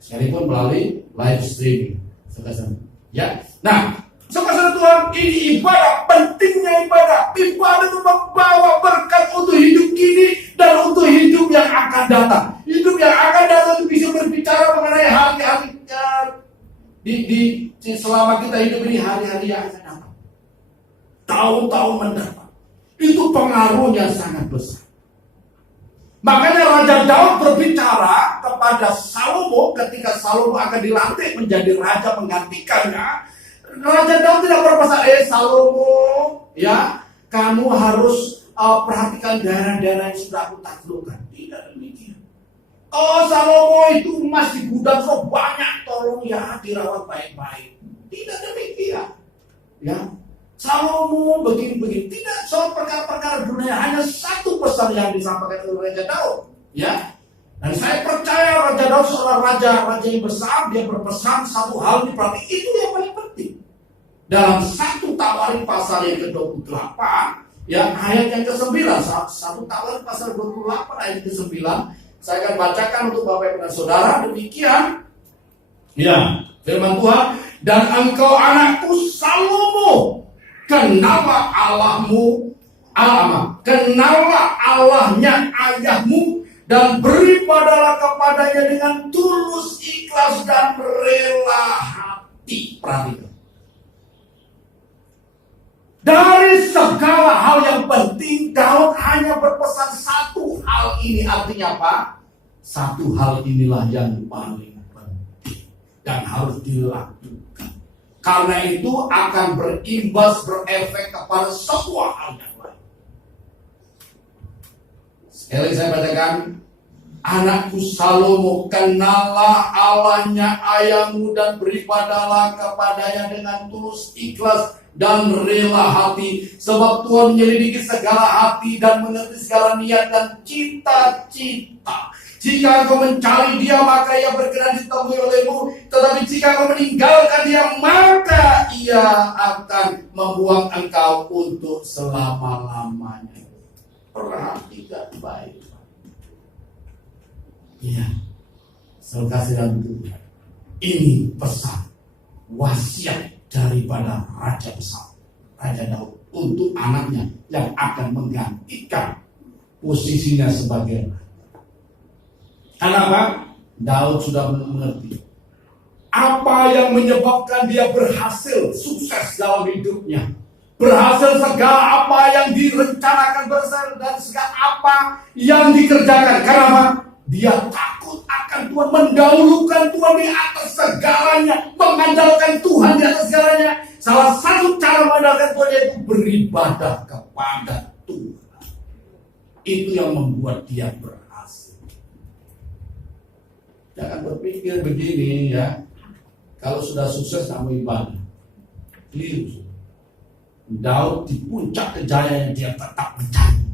Sekalipun melalui live streaming. Ya, nah, saudara Tuhan, ini ibadah, pentingnya ibadah. Ibadah itu membawa berkat untuk hidup kini dan untuk hidup yang akan datang. Hidup yang akan datang itu bisa berbicara mengenai hari-hari di selama kita hidup ini, hari-hari yang akan datang. Tahun-tahun mendatang. Itu pengaruhnya sangat besar. Makanya Raja Daud berbicara kepada Salomo ketika Salomo akan dilantik menjadi raja menggantikannya. Raja Daud tidak berpesan, Salomo, ya, kamu harus perhatikan daerah-daerah yang sudah aku taklukkan. Tidak demikian. Salomo itu emas di gudang so banyak, tolong ya dirawat baik-baik. Tidak demikian. Ya. Salomo begini-begini, tidak soal perkara-perkara dunia, hanya satu pesan yang disampaikan oleh Raja Daud, ya. Dan saya percaya Raja Daud seorang raja yang besar, dia berpesan satu hal berarti itu yang paling penting. Dalam 1 Tawarin pasal yang ke-28, ya, ayat yang ke-9, 1 Tawarin pasal 28 ayat ke-9, saya akan bacakan untuk Bapak dan Saudara demikian. Ya, firman Tuhan, dan engkau anakku Salomo, kenallah Allahmu, kenallah Allahnya ayahmu, dan beribadahlah kepadanya dengan tulus, ikhlas, dan rela hati. Perhatikan. Dari segala hal yang penting, Daud hanya berpesan satu hal ini. Artinya apa? Satu hal inilah yang paling penting dan harus dilakukan. Karena itu akan berimbas, berefek kepada semua hal yang lain. Sekali saya bacakan, anakku Salomo, kenallah Allahnya ayahmu dan beribadahlah kepadanya dengan tulus, ikhlas, dan rela hati. Sebab Tuhan menyelidiki segala hati dan mengerti segala niat dan cita-cita. Jika engkau mencari dia, maka ia berkenan ditemui olehmu. Tetapi jika engkau meninggalkan dia, maka ia akan membuang engkau untuk selama-lamanya. Perhatikan baik. Iya, saya kasih dalam Tuhan. Ini pesan wasiat daripada Raja besar, Raja Daud, untuk anaknya yang akan menggantikan posisinya sebagai raja. Kenapa? Daud sudah mengerti apa yang menyebabkan dia berhasil sukses dalam hidupnya, berhasil segala apa yang direncanakan, berhasil dan segala apa yang dikerjakan. Kenapa? Dia takut akan Tuhan, mendahulukan Tuhan di atas segalanya, mengandalkan Tuhan di atas segalanya. Salah satu cara mengandalkan Tuhan yaitu beribadah kepada Tuhan. Itu yang membuat dia berhasil. Jangan berpikir begini ya, kalau sudah sukses tak mau ibadah. Keliru. Daud di puncak kejayaan dia tetap mencari.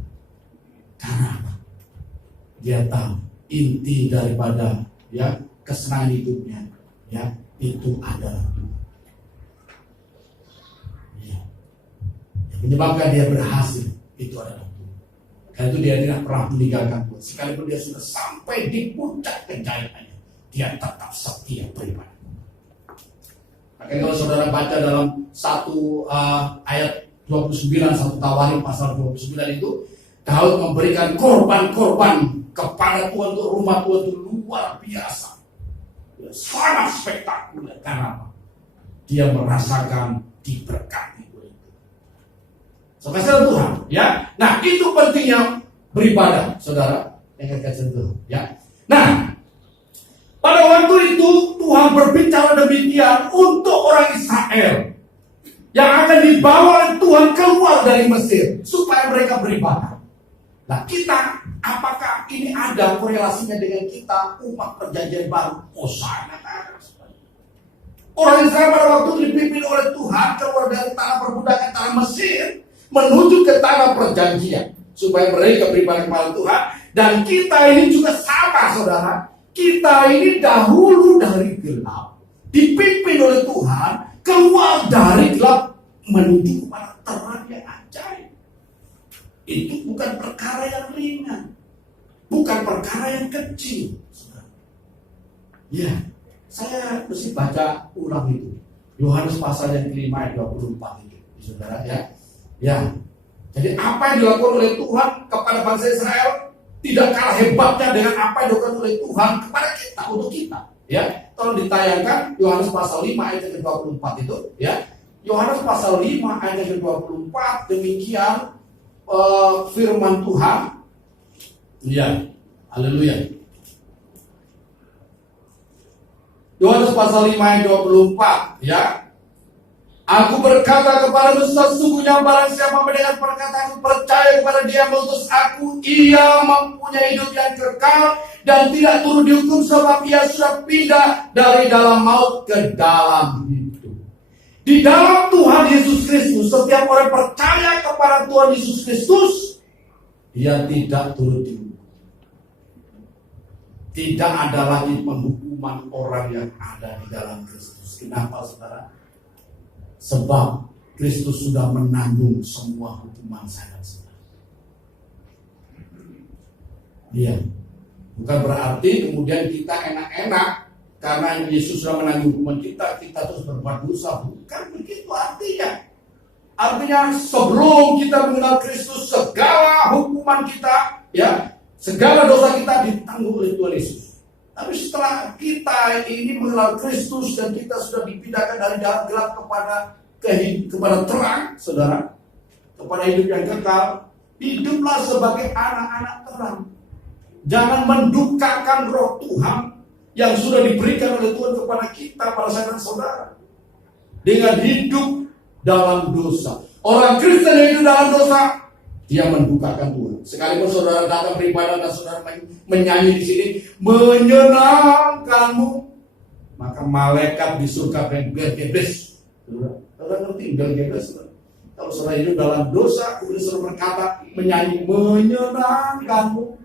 Karena apa? Dia tahu inti daripada ya kesenangan hidupnya ya itu adalah Tuhan. Ya. Yang menyebabkan dia berhasil itu adalah Tuhan. Karena itu dia tidak pernah meninggalkan Tuhan. Sekalipun dia sudah sampai di puncak kejayaannya, dia tetap setia beribadah. Makanya kalau saudara baca dalam ayat 29, 1 Tawarin pasal 29 itu, Daud memberikan korban-korban kepada Tuhan untuk rumah Tuhan itu luar biasa. Sangat spektakuler. Karena apa? Dia merasakan diberkati oleh Tuhan. Saudara Tuhan, ya. Nah, itu pentingnya beribadah, saudara, yang kasih Tuhan, ya. Nah, pada waktu itu Tuhan berbicara demikian untuk orang Israel yang akan dibawa oleh Tuhan keluar dari Mesir supaya mereka beribadah. Nah, kita, apakah ini ada korelasinya dengan kita umat perjanjian baru? Oh, sangat ada. Orang Israel pada waktu itu dipimpin oleh Tuhan keluar dari tanah perbudakan tanah Mesir menuju ke tanah perjanjian supaya mereka beribadah kepada Tuhan. Dan kita ini juga sama, saudara. Kita ini dahulu dari gelap dipimpin oleh Tuhan keluar dari gelap menuju kepada terang yang ajaib. Itu bukan perkara yang ringan, bukan perkara yang kecil. Ya, saya mesti baca ulang itu Yohanes pasal yang kelima ayat 24 itu, saudara, ya. Ya, jadi apa yang dilakukan oleh Tuhan kepada bangsa Israel tidak kalah hebatnya dengan apa yang dilakukan oleh Tuhan kepada kita, untuk kita. Ya, tolong ditayangkan Yohanes pasal 5 ayat yang 24 itu, ya. Yohanes pasal 5 ayat yang 24, demikian firman Tuhan. Ya, haleluya. Yohanes pasal 5 ayat 24, ya. Aku berkata kepadamu, sesungguhnya barang siapa mendengar perkataanku, percaya kepada Dia yang mengutus aku, ia mempunyai hidup yang kekal dan tidak turut dihukum, sebab ia sudah pindah dari dalam maut ke dalam hidup. Di dalam Tuhan Yesus Kristus, setiap orang percaya kepada Tuhan Yesus Kristus, dia tidak turut dihukum. Tidak ada lagi penghukuman orang yang ada di dalam Kristus. Kenapa, saudara? Sebab Kristus sudah menanggung semua hukuman saya dan saudara. Iya. Bukan berarti kemudian kita enak-enak karena Yesus sudah menanggung hukuman kita terus berbuat dosa. Bukan begitu artinya. Artinya sebelum kita mengenal Kristus, segala hukuman kita, ya, segala dosa kita ditanggung oleh Tuhan Yesus. Tapi setelah kita ini mengenal Kristus dan kita sudah dipindahkan dari dalam gelap kepada terang, saudara, kepada hidup yang kekal, hiduplah sebagai anak-anak terang. Jangan mendukakan roh Tuhan yang sudah diberikan oleh Tuhan kepada kita, para saudara saudara, dengan hidup dalam dosa. Orang Kristen yang hidup dalam dosa, dia mendukakan Tuhan. Sekalipun saudara datang beribadah dan saudara menyanyi di sini, menyenangkanmu, maka malaikat di surga bergebes. Saudara ngerti bergebes? Kalau saudara hidup dalam dosa, kemudian saudara berkata, menyanyi menyenangkanmu,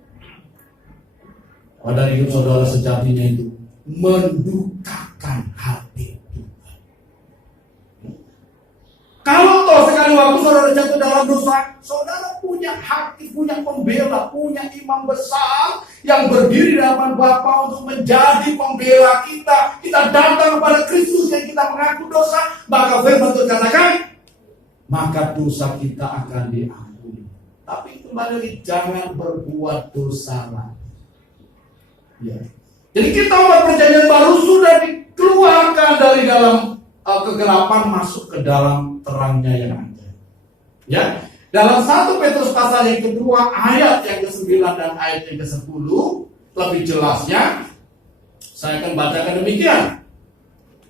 pada hidup saudara sejatinya itu mendukakan hati Tuhan. Kalau toh sekali waktu saudara jatuh dalam dosa, saudara punya hati, punya pembela, punya imam besar yang berdiri di hadapan Bapa untuk menjadi pembela kita. Kita datang kepada Kristus yang kita mengaku dosa, maka firman Tuhan katakan, maka dosa kita akan diampuni. Tapi kembali lagi, jangan berbuat dosa lagi. Ya. Jadi kita umat perjanjian baru sudah dikeluarkan dari dalam kegelapan masuk ke dalam terangnya yang ada. Ya, dalam 1 Petrus pasal yang kedua ayat yang ke-9 dan ayat yang ke-10 lebih jelasnya saya akan bacakan demikian.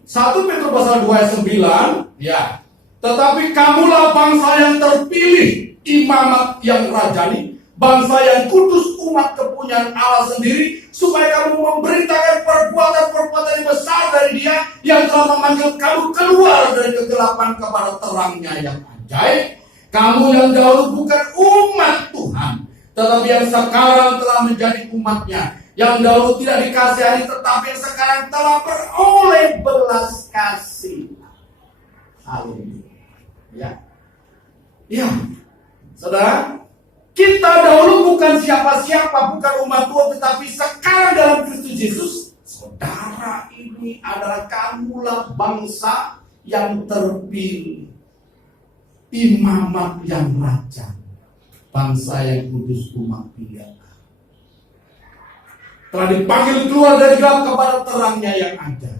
1 Petrus pasal 2 ayat 9, ya. Tetapi kamulah bangsa yang terpilih, imamat yang rajani, bangsa yang kudus, umat kepunyaan Allah sendiri, supaya kamu memberitakan perbuatan-perbuatan yang besar dari Dia yang telah memanggil kamu keluar dari kegelapan kepada terangnya yang ajaib. Kamu yang dahulu bukan umat Tuhan, tetapi yang sekarang telah menjadi umatnya, yang dahulu tidak dikasihani, tetapi yang sekarang telah beroleh belas kasih. Haleluya. Ya, ya, saudara. Kita dahulu bukan siapa-siapa, bukan umat Tuhan, tetapi sekarang dalam Kristus Yesus, saudara ini adalah kamulah bangsa yang terpilih, imamat yang raja, bangsa yang kudus, umat pilihan. Telah dipanggil keluar dari gelap kepada terangnya yang ada.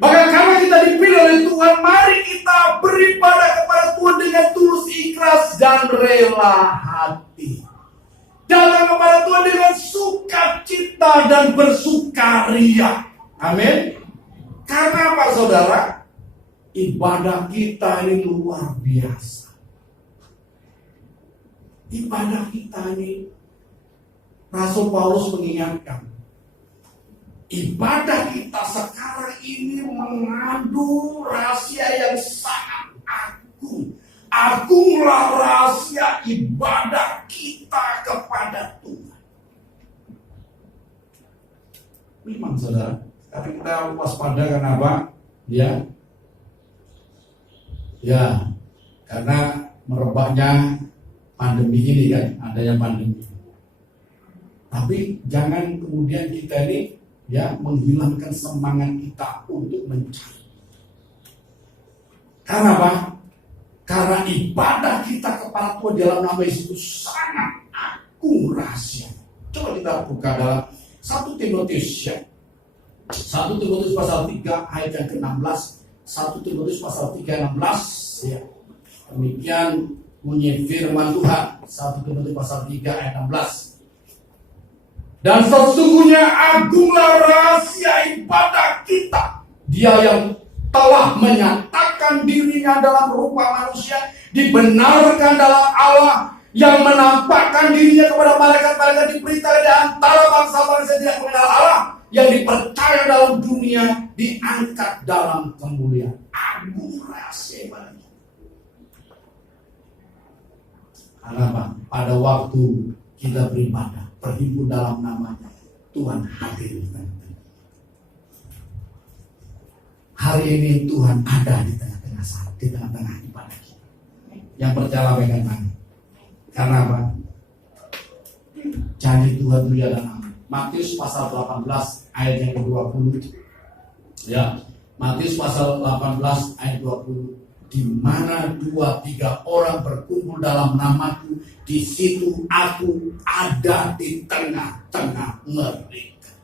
Maka karena kita dipilih oleh Tuhan, mari kita beribadah kepada Tuhan dengan tulus, ikhlas, dan rela hati. Datang kepada Tuhan dengan sukacita dan bersukaria. Amin. Karena apa, saudara? Ibadah kita ini luar biasa. Ibadah kita ini, Rasul Paulus mengingatkan, ibadah kita sekarang ini mengandung rahasia yang sangat agung. Agunglah rahasia ibadah kita kepada Tuhan. Memang, saudara, tapi kita waspada karena apa? Ya, karena merebaknya pandemi ini kan, adanya pandemi. Tapi jangan kemudian kita ini menghilangkan semangat kita untuk mencari. Karena apa? Karena ibadah kita kepada Tuhan dalam nama Yesus sangat agung rahasia. Coba kita buka dalam 1 Timotius 1 Timotius pasal 3 ayat yang ke-16. 1 Timotius pasal 3 16 ya. Demikian bunyi firman Tuhan. 1 Timotius pasal 3 ayat 16. Dan sesungguhnya agunglah rahasia ibadah kita. Dia yang telah menyatakan dirinya dalam rupa manusia, dibenarkan dalam Allah, yang menampakkan dirinya kepada malaikat-malaikat, diberitakan di antara bangsa-bangsa yang tidak mengenal Allah, yang dipercaya dalam dunia, diangkat dalam kemuliaan. Agung rahasia ibadah. Karena apa? Pada waktu kita beribadah, berhimpun dalam namanya, Tuhan hadir di tengah-tengah. Hari ini Tuhan ada di tengah-tengah ibadah kita. Yang percaya pegang tangan. Karena apa? Janji Tuhan itu adalah Matius pasal 18 ayat yang ke-20. Ya, Matius pasal 18 ayat 20. Di mana 2-3 orang berkumpul dalam namaku, di situ aku ada di tengah-tengah mereka.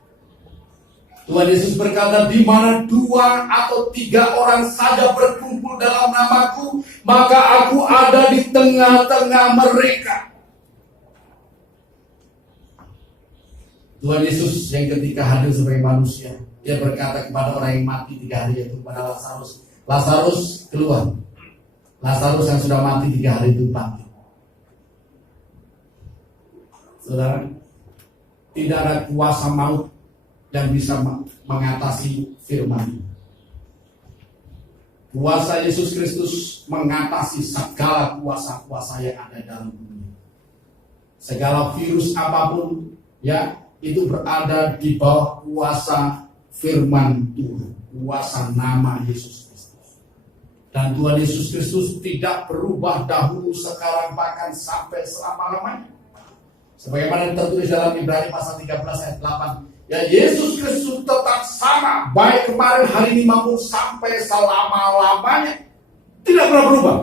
Tuhan Yesus berkata, di mana 2 atau 3 orang saja berkumpul dalam namaku, maka aku ada di tengah-tengah mereka. Tuhan Yesus yang ketika hadir sebagai manusia, dia berkata kepada orang yang mati 3 hari, yaitu kepada Lazarus, Lazarus keluar. Lazarus yang sudah mati 3 hari itu bangkit. Saudara, tidak ada kuasa maut yang bisa mengatasi firman. Kuasa Yesus Kristus mengatasi segala kuasa-kuasa yang ada dalam dunia. Segala virus apapun itu berada di bawah kuasa firman Tuhan, kuasa nama Yesus Kristus. Dan Tuhan Yesus Kristus tidak berubah dahulu, sekarang, bahkan sampai selama-lamanya. Sebagaimana tertulis dalam Ibrani pasal 13 ayat 8. Ya, Yesus Kristus tetap sama, baik kemarin, hari ini maupun sampai selama-lamanya. Tidak pernah berubah.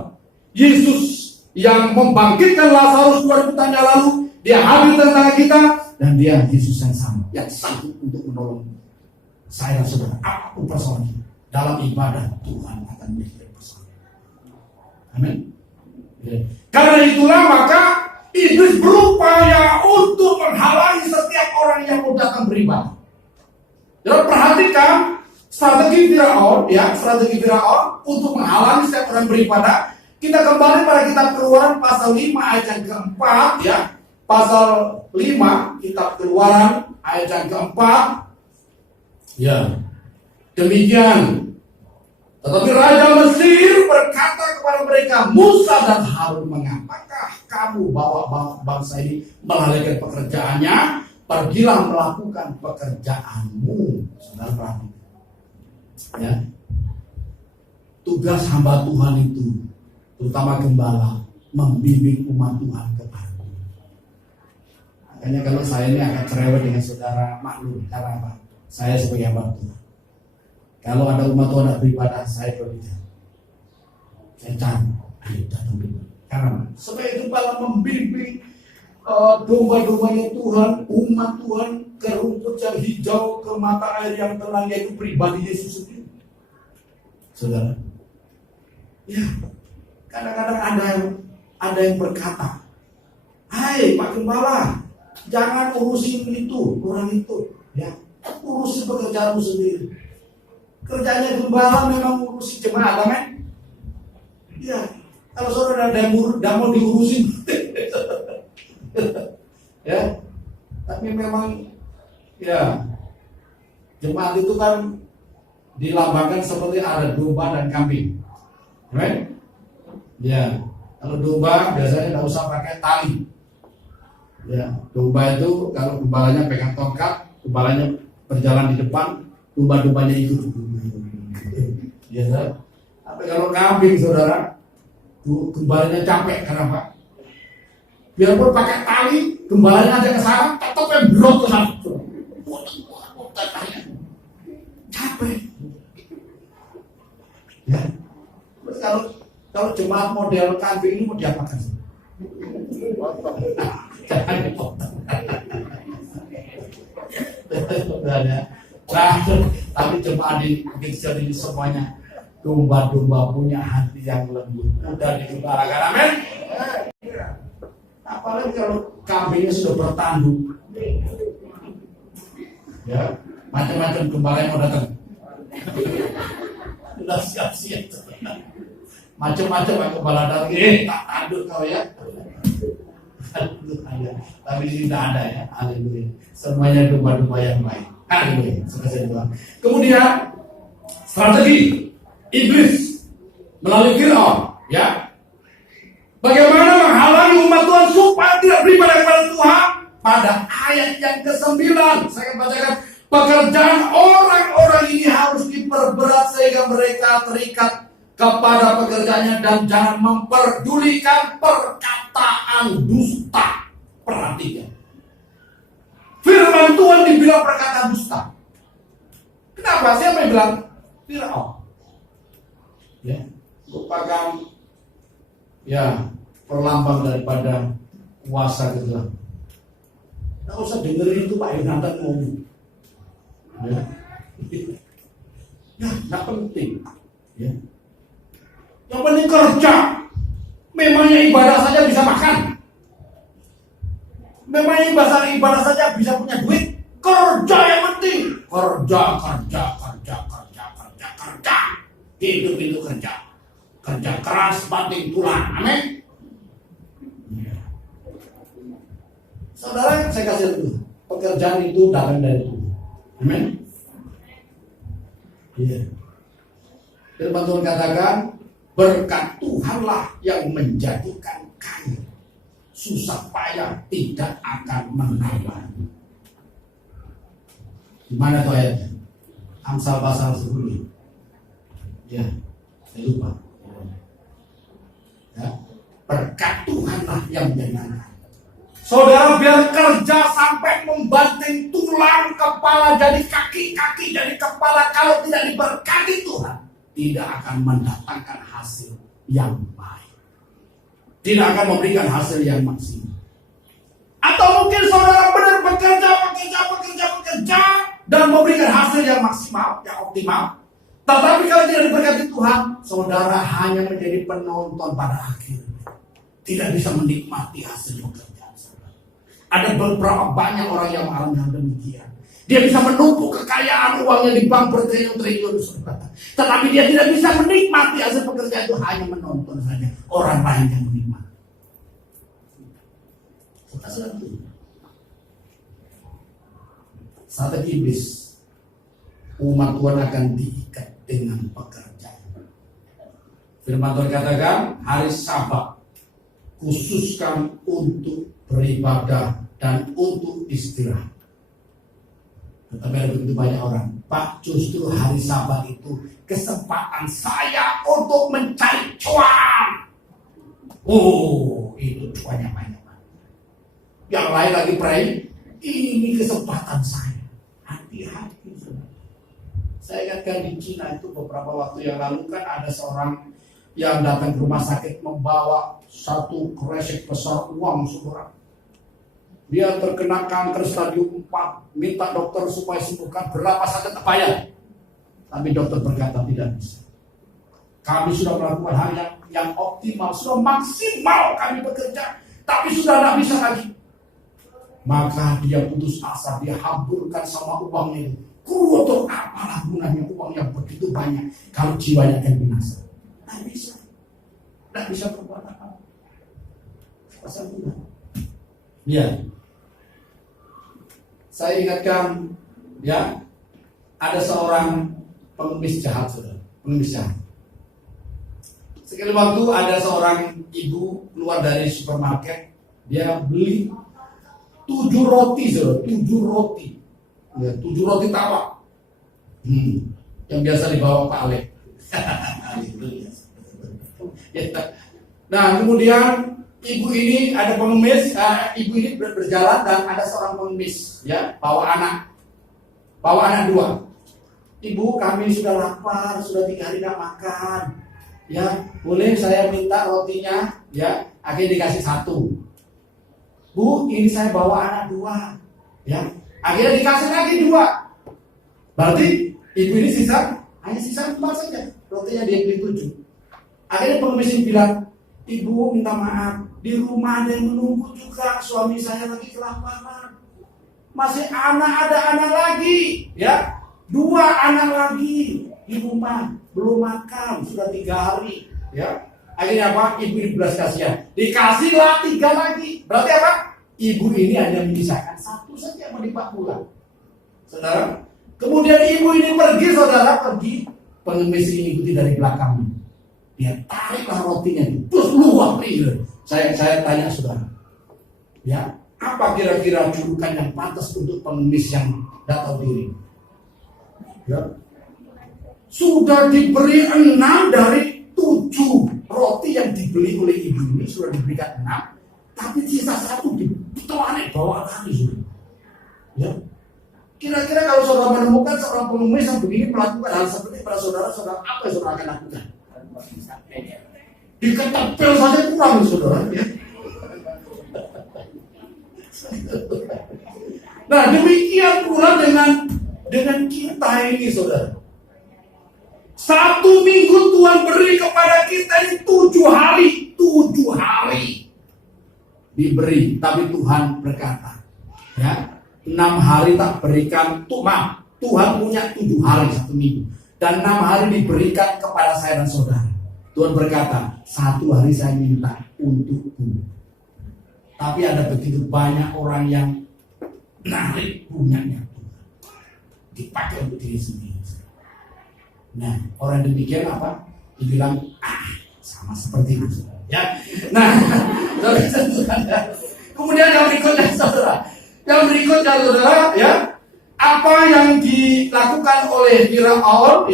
Yesus yang membangkitkan Lazarus 2000 tahun yang lalu, dia hadir di tengah kita, dan dia Yesus yang sama, yang sanggup untuk menolong saya dan saudara. Apapun persoalan dalam ibadah, Tuhan akan menjadi bersama. Amin. Karena itulah maka iblis berupaya untuk menghalangi setiap orang yang mau datang beribadah. Jadi perhatikan strategi Firaun untuk menghalangi setiap orang beribadah. Kita kembali pada kitab Keluaran pasal 5 ayat yang keempat, ya. Pasal 5 kitab Keluaran ayat yang keempat. Ya. Demikian. Tetapi Raja Mesir berkata kepada mereka, Musa dan Harun, mengapakah kamu bawa bangsa ini melalaikan pekerjaannya? Pergilah melakukan pekerjaanmu. Saudara perhatikan. Ya. Tugas hamba Tuhan itu, terutama gembala, membimbing umat Tuhan kepada Tuhan. Makanya kalau saya ini akan cerewet dengan saudara, maklum. Karena apa? Saya sebagai hamba Tuhan. Kalau ada umat Tuhan yang beribadah, saya berbicara. Saya cari, ayo datang beribadah. Karena supaya itu malah membimbing domba-dombanya Tuhan, umat Tuhan, ke rumput yang hijau, ke mata air yang tenang, yaitu pribadi Yesus sendiri. saudara. Ya, kadang-kadang ada yang berkata, "Hai Pak Gembala, jangan urusin itu, orang itu, ya, urusin pekerjaanmu sendiri." Kerjanya gembala memang urusin jemaat, amin. Ya, kalau saudara ada mau diurusin, ya, tapi memang, ya, jemaat itu kan dilambangkan seperti ada domba dan kambing, right? Ya, kalau domba biasanya tidak usah pakai tali. Ya, domba itu kalau gembalanya pegang tongkat, gembalanya berjalan di depan, domba-dombanya ikut. Ya, tapi kalau kambing, saudara, gembalanya capek. Kenapa? Biarpun pakai tali, gembalanya aja ke sana, tetap berot ke sana. Capek. Ya. Terus kalau jemaat model kambing ini mau diapakan? Jangan dipotong. Tapi jemaat di jadi semuanya domba-domba punya hati yang lembut, mudah digembalakan, amin. Apalagi kalau kambingnya sudah bertanduk, ya, macam-macam gembala yang mau datang, sudah siap-siap, macam-macam gembala datang, tak tanduk kau ya. Tapi di sini tidak ada ya, haleluya. Semuanya domba-domba yang baik, haleluya. Kemudian strategi iblis melalui Firaun, ya. Bagaimana menghalangi umat Tuhan supaya tidak beribadah kepada Tuhan? Pada ayat yang ke-9 saya akan bacakan, pekerjaan orang-orang ini harus diperberat sehingga mereka terikat kepada pekerjaannya dan jangan memperdulikan perkataan dusta. Perhatikan, firman Tuhan dibilang perkataan dusta. Kenapa? Siapa yang bilang? Firaun. Ya, merupakan, ya, perlambang daripada kuasa kegelapan. Nggak usah dengerin itu Pak Yonatan ngomong. Ya, ya, nggak penting. Ya. Yang penting kerja. Memangnya ibadah saja bisa makan. Memangnya ibadah saja bisa punya duit. Kerja yang penting. Kerja. Hidup itu kerja. Kerja keras banting tulang. Amin. Saudara, saya kasih dulu. Pekerjaan itu datang dari Tuhan. Amin. Iya. Firman Tuhan katakan, berkat Tuhanlah yang menjadikan kami susah payah tidak akan menambah. Di mana tuh ayatnya? Amsal pasal 10. Ya, saya lupa. Ya, berkat Tuhanlah yang menjadikan. Saudara, biar kerja sampai membanting tulang, kepala jadi kaki, kaki jadi kepala, kalau tidak diberkati Tuhan, tidak akan mendatangkan hasil yang baik. Tidak akan memberikan hasil yang maksimal. Atau mungkin saudara benar bekerja dan memberikan hasil yang maksimal, yang optimal. Tetapi kalau tidak diberkati Tuhan, saudara hanya menjadi penonton pada akhirnya. Tidak bisa menikmati hasil pekerjaan saudara. Ada beberapa banyak orang yang mengalami hal demikian. Dia bisa menumpuk kekayaan uangnya di bank bertriliun-triliun saudara. Tetapi dia tidak bisa menikmati hasil pekerjaan itu, hanya menonton saja orang lain yang menikmati. Strategi iblis, umat Tuhan akan diikat dengan pekerjaan. Firman Tuhan katakan, hari Sabat khususkan untuk beribadah dan untuk istirahat. Tetapi ada begitu banyak orang, Pak, justru hari Sabat itu kesempatan saya untuk mencari cuan. Oh, itu cuannya banyak. Yang lain lagi pray, ini kesempatan saya. Hati-hati. Saya ingatkan di Cina itu beberapa waktu yang lalu kan ada seorang yang datang ke rumah sakit membawa satu kresek besar uang saudara. Dia terkena kanker stadium 4, minta dokter supaya sembuhkan, berapa saja tak bayar. Tapi dokter berkata tidak bisa. Kami sudah melakukan hal yang optimal, sudah maksimal kami bekerja, tapi sudah tidak bisa lagi. Maka dia putus asa, dia hamburkan sama uangnya itu. Untuk apalah gunanya uang yang begitu banyak kalau jiwanya akan binasa? Tidak bisa berbuat apa-apa. Pasal Tuhan. Ya, saya ingatkan, ya, ada seorang pengemis jahat, saudara, pengemis jahat. Sekali waktu ada seorang ibu keluar dari supermarket, dia beli 7 roti, saudara, 7 roti, ya, 7 roti tawar, yang biasa dibawa Pak Alek. Nah, kemudian ibu ini ada pengemis, ibu ini berjalan dan ada seorang pengemis, ya, bawa anak 2. Ibu, kami sudah lapar, sudah 3 hari tidak makan, ya, boleh saya minta rotinya, ya, akhirnya dikasih 1. Bu, ini saya bawa anak 2, ya, akhirnya dikasih lagi 2. Berarti ibu ini hanya sisa 4 saja, rotinya dia beli 7. Akhirnya pengemis ini bilang, ibu minta maaf, di rumah ada yang menunggu juga, suami saya lagi kelaparan. Masih ada anak lagi, ya, 2 anak lagi di rumah belum makan sudah 3 hari, ya. Akhirnya apa? Ibu ini belas kasihan, dikasihlah 3 lagi. Berarti apa? Ibu ini hanya menyisakan 1 saja mau dibawa pulang, saudara. Kemudian ibu ini pergi, saudara, pengemis ini ikuti dari belakangnya. Dia tariklah rotinya, terus luar nih. Saya tanya saudara, ya, apa kira-kira julukan yang pantas untuk pengemis yang tidak tahu diri? Ya, sudah diberi 6 dari 7 roti yang dibeli oleh ibu ini, sudah diberikan 6, tapi sisa 1 ditelannya bawa lagi. Ya, kira-kira kalau saudara menemukan seorang pengemis yang begini melakukan hal seperti pada saudara, apa yang saudara akan lakukan? Diketepel saja kurang, saudara, ya. Nah, demikian pula dengan kita ini, saudara. 1 minggu Tuhan beri kepada kita ini 7 hari, 7 hari diberi, tapi Tuhan berkata, ya, 6 hari tak berikan, Tuhan punya 7 hari 1 minggu, dan 6 hari diberikan kepada saya dan saudara. Tuhan berkata, 1 hari saya minta untukku. Tapi ada begitu banyak orang yang narik punyanya Tuhan, dipakai untuk diri sendiri. Nah, orang demikian apa? Dibilang, sama seperti itu, ya. Nah, kemudian yang berikutnya, saudara, ya, apa yang dilakukan oleh Firaun,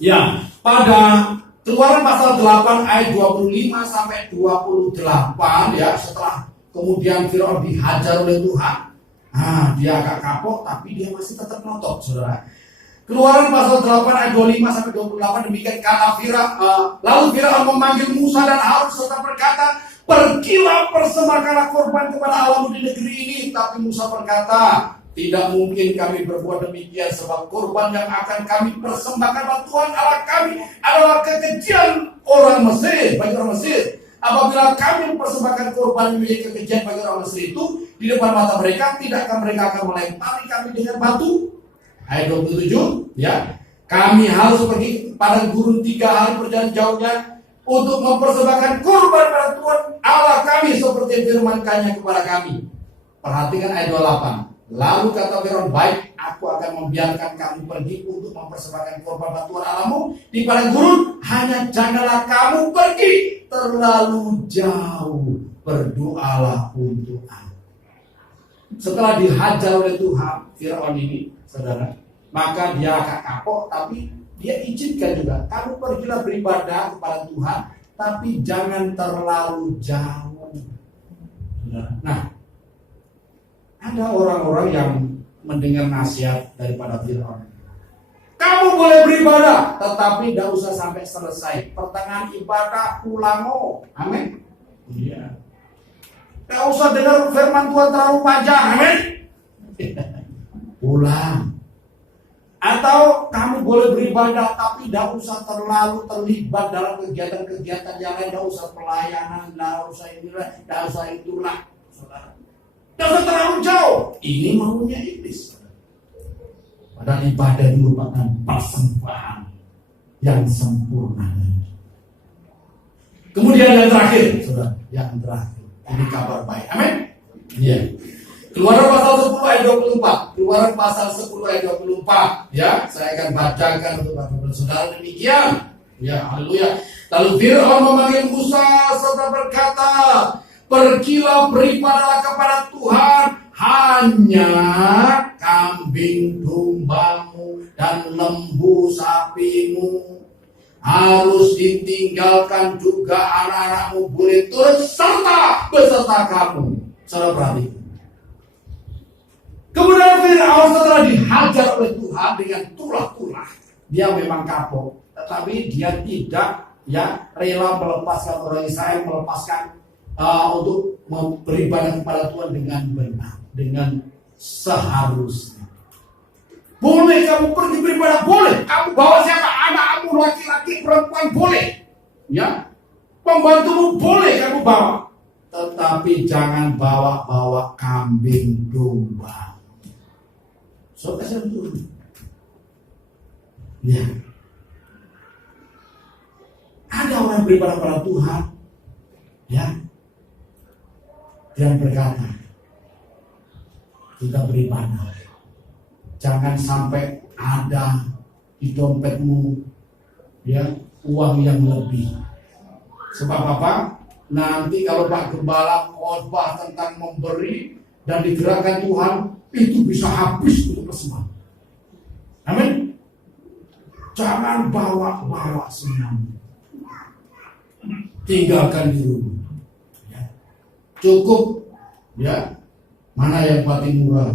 ya, pada Keluaran pasal 8 ayat 25 sampai 28, ya, setelah kemudian Firaun dihajar oleh Tuhan, dia agak kapok, tapi dia masih tetap ngotot, saudara. Keluaran pasal 8 ayat 25 sampai 28, demikian kata Firaun. Lalu Firaun memanggil Musa dan Harun serta berkata, pergilah persembahkanlah korban kepada Allahmu di negeri ini. Tapi Musa berkata, tidak mungkin kami berbuat demikian, sebab korban yang akan kami persembahkan pada Tuhan Allah kami adalah kekejian orang Mesir, bagi orang Mesir. Apabila kami mempersembahkan korban menjadi kekejian bagi orang Mesir itu di depan mata mereka, tidakkah mereka akan melempari kami dengan batu? Ayat 27, ya, kami harus pergi pada gurun 3 hari perjalanan jauhnya untuk mempersembahkan korban pada Tuhan Allah kami seperti firman-Nya kepada kami. Perhatikan ayat 28. Lalu kata Firaun, baik, aku akan membiarkan kamu pergi untuk mempersembahkan korban pada Tuhan Allahmu di padang gurun, hanya janganlah kamu pergi terlalu jauh, berdoalah untuk aku. Setelah dihajar oleh Tuhan Firaun ini, saudara, maka dia agak kapok, tapi dia izinkan juga, kamu pergilah beribadah kepada Tuhan, tapi jangan terlalu jauh. Nah, ada orang-orang yang mendengar nasihat daripada Firaun. Kamu boleh beribadah, tetapi tidak usah sampai selesai. Pertengahan ibadah pulang. Amin. Iya. Tidak usah dengar firman Tuhan terlalu panjang. Amin. Pulang. Atau kamu boleh beribadah tapi tidak usah terlalu terlibat dalam kegiatan-kegiatan yang lain, tidak usah pelayanan, tidak usah inilah, tidak usah itulah, saudara. Tidak usah terlalu jauh. Ini maunya iblis. Padahal ibadah merupakan persembahan yang sempurna. Kemudian yang terakhir, saudara, yang terakhir, ini kabar baik. Amin. Iya. Keluaran pasal 10 ayat 24. Keluaran pasal 10 ayat 24. Ya, saya akan bacakan untuk Bapak Saudara demikian. Ya, haleluya. Lalu Fir'aun memanggil Musa serta berkata, "Pergilah beribadahlah kepada Tuhan, hanya kambing dombamu dan lembu sapimu harus ditinggalkan, juga anak-anakmu boleh turut serta beserta kamu." Saudara perhatikan. Kemudian Fir'aun setelah dihajar oleh Tuhan dengan tulah-tulah, dia memang kapok, tetapi dia tidak rela melepaskan orang Israel, melepaskan untuk beribadah kepada Tuhan dengan benar, dengan seharusnya. Boleh kamu pergi beribadah, boleh. Kamu bawa siapa? Anakmu, laki-laki, perempuan, boleh. Ya, pembantumu boleh kamu bawa, tetapi jangan bawa kambing domba. Saudara dulu. Ya. Ada orang beribadah pada Tuhan, ya, dan berkata, kita beribadah, jangan sampai ada di dompetmu, ya, uang yang lebih. Sebab apa? Nanti kalau Pak Gembala khotbah tentang memberi dan digerakkan Tuhan, itu bisa habis untuk persembahan. Amin. Jangan bawa semuanya. Tinggalkan di rumah. Ya. Cukup, ya. Mana yang paling murah?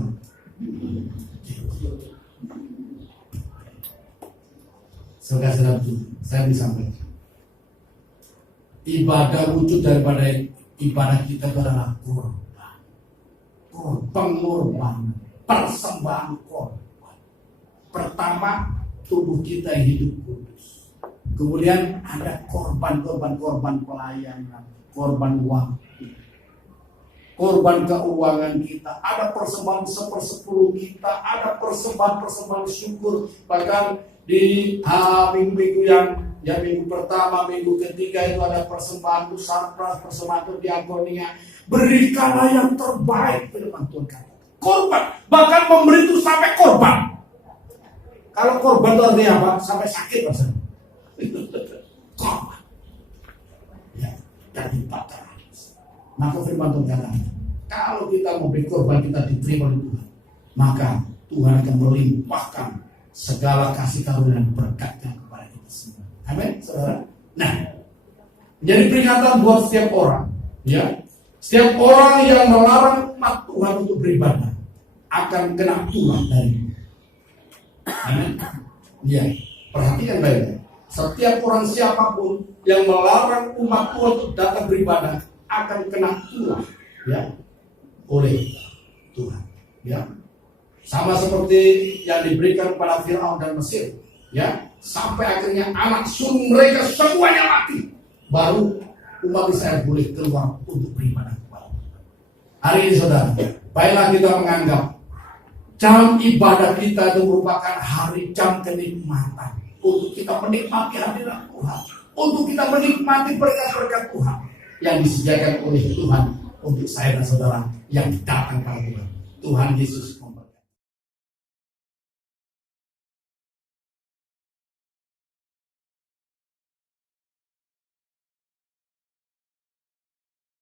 Saudara-saudara, saya disampaikan. Ibadah wujud daripada ibadah kita adalah pengorbanan, persembahan korban. Pertama, tubuh kita hidup kudus. Kemudian ada korban pelayanan, korban waktu, korban keuangan kita, ada persembahan 1/10 kita, ada persembahan syukur. Bahkan di minggu-minggu yang minggu pertama, minggu ketiga itu ada persembahan sarpras, persembahan diakonia. Berikanlah yang terbaik, firman Tuhan kata. Korban, bahkan memberi itu sampai korban. Kalau korban itu artinya apa? Sampai sakit maksudnya. Korban. Ya, jadi pacaran. Maka firman Tuhan kata, kalau kita memberi korban, kita diterima oleh Tuhan, maka Tuhan akan melimpahkan segala kasih karunia dan berkatnya kepada kita semua. Amin, saudara. Nah, jadi peringatan buat setiap orang, ya. Setiap orang yang melarang umat Tuhan untuk beribadah akan kena tulah dari. Amin. Ya, perhatikan baik. Setiap orang siapapun yang melarang umat Tuhan untuk datang beribadah akan kena tulah, ya, oleh Tuhan. Ya, sama seperti yang diberikan kepada Fir'aun dan Mesir. Ya, sampai akhirnya anak sulung mereka semuanya mati. Baru umat Israel boleh keluar untuk beribadah kepada Tuhan. Hari ini saudara, baiklah kita menganggap jam ibadah kita itu merupakan hari jam kenikmatan untuk kita menikmati hadirat Tuhan, untuk kita menikmati berkat-berkat Tuhan yang disediakan oleh Tuhan untuk saya dan saudara yang datang pada Tuhan. Tuhan Yesus memberkati.